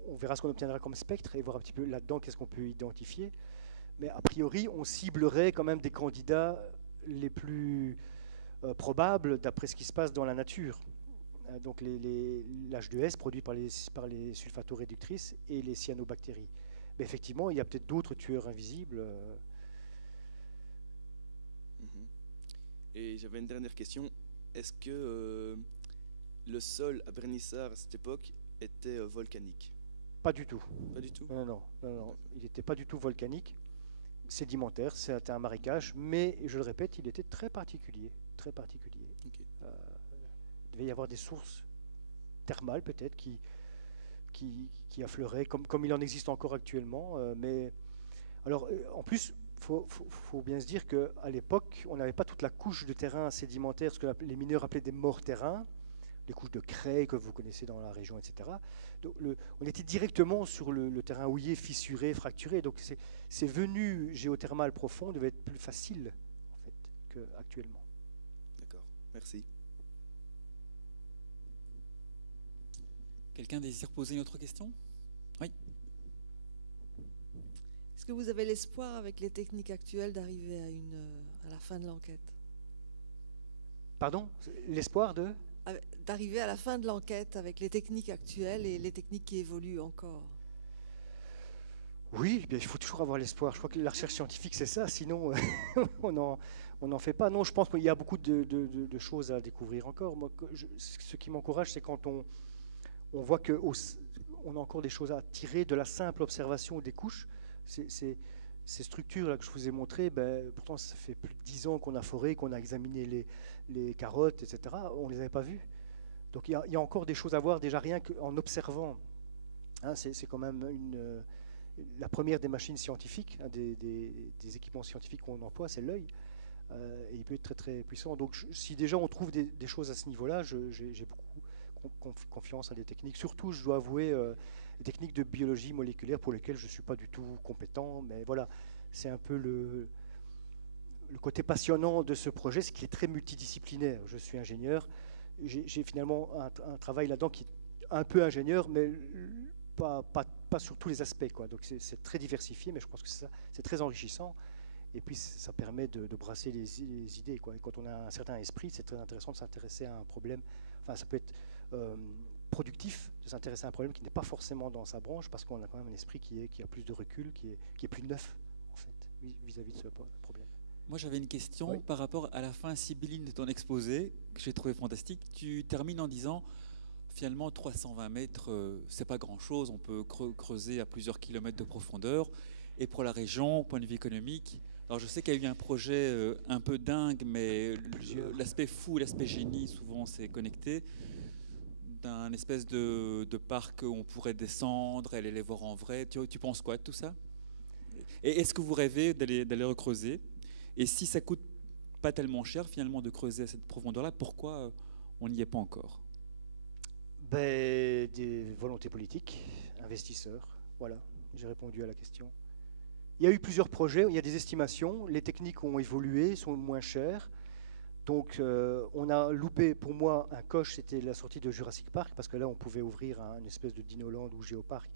On verra ce qu'on obtiendra comme spectre et voir un petit peu là-dedans qu'est-ce qu'on peut identifier. Mais a priori, on ciblerait quand même des candidats les plus probables d'après ce qui se passe dans la nature. Donc l'H2S produit par les sulfato-réductrices et les cyanobactéries. Mais effectivement, il y a peut-être d'autres tueurs invisibles. Et j'avais une dernière question. Est-ce que le sol à Bernissart à cette époque était volcanique? Pas du tout. Pas du tout? Non. Il n'était pas du tout volcanique. Sédimentaire, c'était un marécage, mais je le répète, il était très particulier. Très particulier. Okay. Il devait y avoir des sources thermales peut-être qui affleuraient, comme il en existe encore actuellement. Mais alors, en plus, faut bien se dire qu'à l'époque, on n'avait pas toute la couche de terrain sédimentaire, ce que les mineurs appelaient des morts terrains, les couches de craie que vous connaissez dans la région, etc. Donc, on était directement sur le terrain houillé, fissuré, fracturé. Donc ces venues géothermales profondes devaient être plus faciles en fait, qu'actuellement. D'accord, merci. Quelqu'un désire poser une autre question? Oui. Est-ce que vous avez l'espoir, avec les techniques actuelles, d'arriver à la fin de l'enquête? Pardon? L'espoir d'arriver à la fin de l'enquête avec les techniques actuelles et les techniques qui évoluent encore? Oui, bien, il faut toujours avoir l'espoir. Je crois que la recherche scientifique, c'est ça. Sinon, on n'en fait pas. Non, je pense qu'il y a beaucoup de choses à découvrir encore. Moi, ce qui m'encourage, c'est quand on voit qu'on a encore des choses à tirer de la simple observation des couches. Ces structures-là que je vous ai montrées, pourtant, ça fait plus de 10 ans qu'on a foré, qu'on a examiné les carottes, etc. On ne les avait pas vues. Donc, il y a encore des choses à voir, déjà rien qu'en observant. Hein, c'est quand même la première des machines scientifiques, des équipements scientifiques qu'on emploie, c'est l'œil. Et il peut être très, très puissant. Donc, si déjà on trouve des choses à ce niveau-là, j'ai beaucoup confiance à des techniques. Surtout, je dois avouer, les techniques de biologie moléculaire pour lesquelles je ne suis pas du tout compétent. Mais voilà, c'est un peu le côté passionnant de ce projet, c'est qu'il est très multidisciplinaire. Je suis ingénieur. J'ai finalement un travail là-dedans qui est un peu ingénieur, mais pas sur tous les aspects, quoi. Donc c'est très diversifié, mais je pense que c'est très enrichissant. Et puis ça permet de brasser les idées, quoi. Et quand on a un certain esprit, c'est très intéressant de s'intéresser à un problème. Enfin, ça peut être productif de s'intéresser à un problème qui n'est pas forcément dans sa branche, parce qu'on a quand même un esprit qui a plus de recul, qui est plus neuf, en fait, vis-à-vis de ce problème. Moi, j'avais une question Oui. par rapport à la fin sibylline de ton exposé, que j'ai trouvé fantastique. Tu termines en disant, finalement, 320 mètres, c'est pas grand-chose. On peut creuser à plusieurs kilomètres de profondeur. Et pour la région, point de vue économique, alors je sais qu'il y a eu un projet un peu dingue, mais l'aspect fou, l'aspect génie, souvent, c'est connecté, d'un espèce de parc où on pourrait descendre, aller les voir en vrai. Tu penses quoi de tout ça? Et est-ce que vous rêvez d'aller recreuser? Et si ça coûte pas tellement cher finalement de creuser à cette profondeur-là, pourquoi on n'y est pas encore? Des volontés politiques, investisseurs. Voilà, j'ai répondu à la question. Il y a eu plusieurs projets, il y a des estimations, les techniques ont évolué, sont moins chères. Donc on a loupé, pour moi, un coche, c'était la sortie de Jurassic Park, parce que là on pouvait ouvrir une espèce de Dinoland ou Géoparc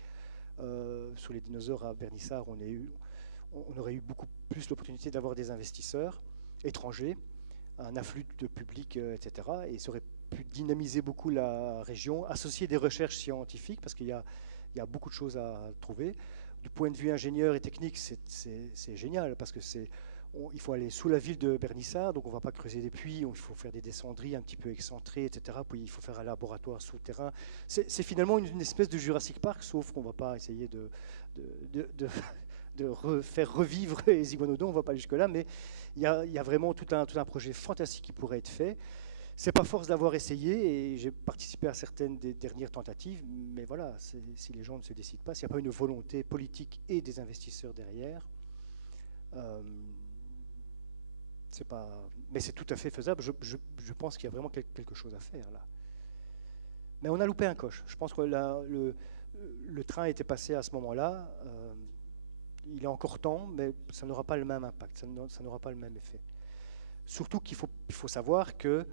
sur les dinosaures à Vernissard. On aurait eu beaucoup plus l'opportunité d'avoir des investisseurs étrangers, un afflux de public, etc. Et ça aurait pu dynamiser beaucoup la région, associer des recherches scientifiques, parce qu'il y a beaucoup de choses à trouver. Du point de vue ingénieur et technique, c'est génial, parce que il faut aller sous la ville de Vernissard, donc on ne va pas creuser des puits, il faut faire des descendries un petit peu excentrées, etc. Puis il faut faire un laboratoire souterrain. C'est finalement une espèce de Jurassic Park, sauf qu'on ne va pas essayer de faire revivre les iguanodons, on ne va pas jusque-là, mais il y a vraiment tout un projet fantastique qui pourrait être fait. C'est pas force d'avoir essayé, et j'ai participé à certaines des dernières tentatives, mais voilà, si les gens ne se décident pas, s'il n'y a pas une volonté politique et des investisseurs derrière, mais c'est tout à fait faisable. Je pense qu'il y a vraiment quelque chose à faire là. Mais on a loupé un coche. Je pense que le train était passé à ce moment-là. Il est encore temps, mais ça n'aura pas le même impact, ça n'aura pas le même effet. Surtout qu'il faut savoir que,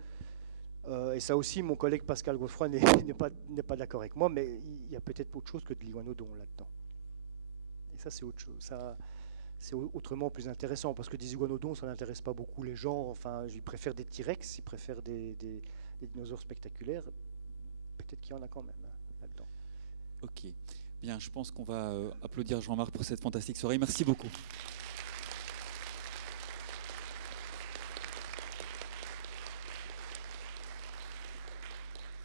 et ça aussi mon collègue Pascal Godefroy n'est pas d'accord avec moi, mais il y a peut-être autre chose que de l'iguanodon là-dedans. Et ça c'est autre chose, c'est autrement plus intéressant, parce que des iguanodons ça n'intéresse pas beaucoup les gens, enfin ils préfèrent des T-Rex, ils préfèrent des dinosaures spectaculaires, peut-être qu'il y en a quand même là-dedans. Ok. Bien, je pense qu'on va applaudir Jean-Marc pour cette fantastique soirée. Merci beaucoup.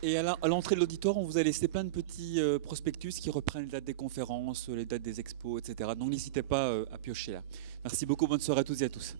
Et à l'entrée de l'auditoire, on vous a laissé plein de petits prospectus qui reprennent les dates des conférences, les dates des expos, etc. Donc n'hésitez pas à piocher là. Merci beaucoup, bonne soirée à tous et à tous.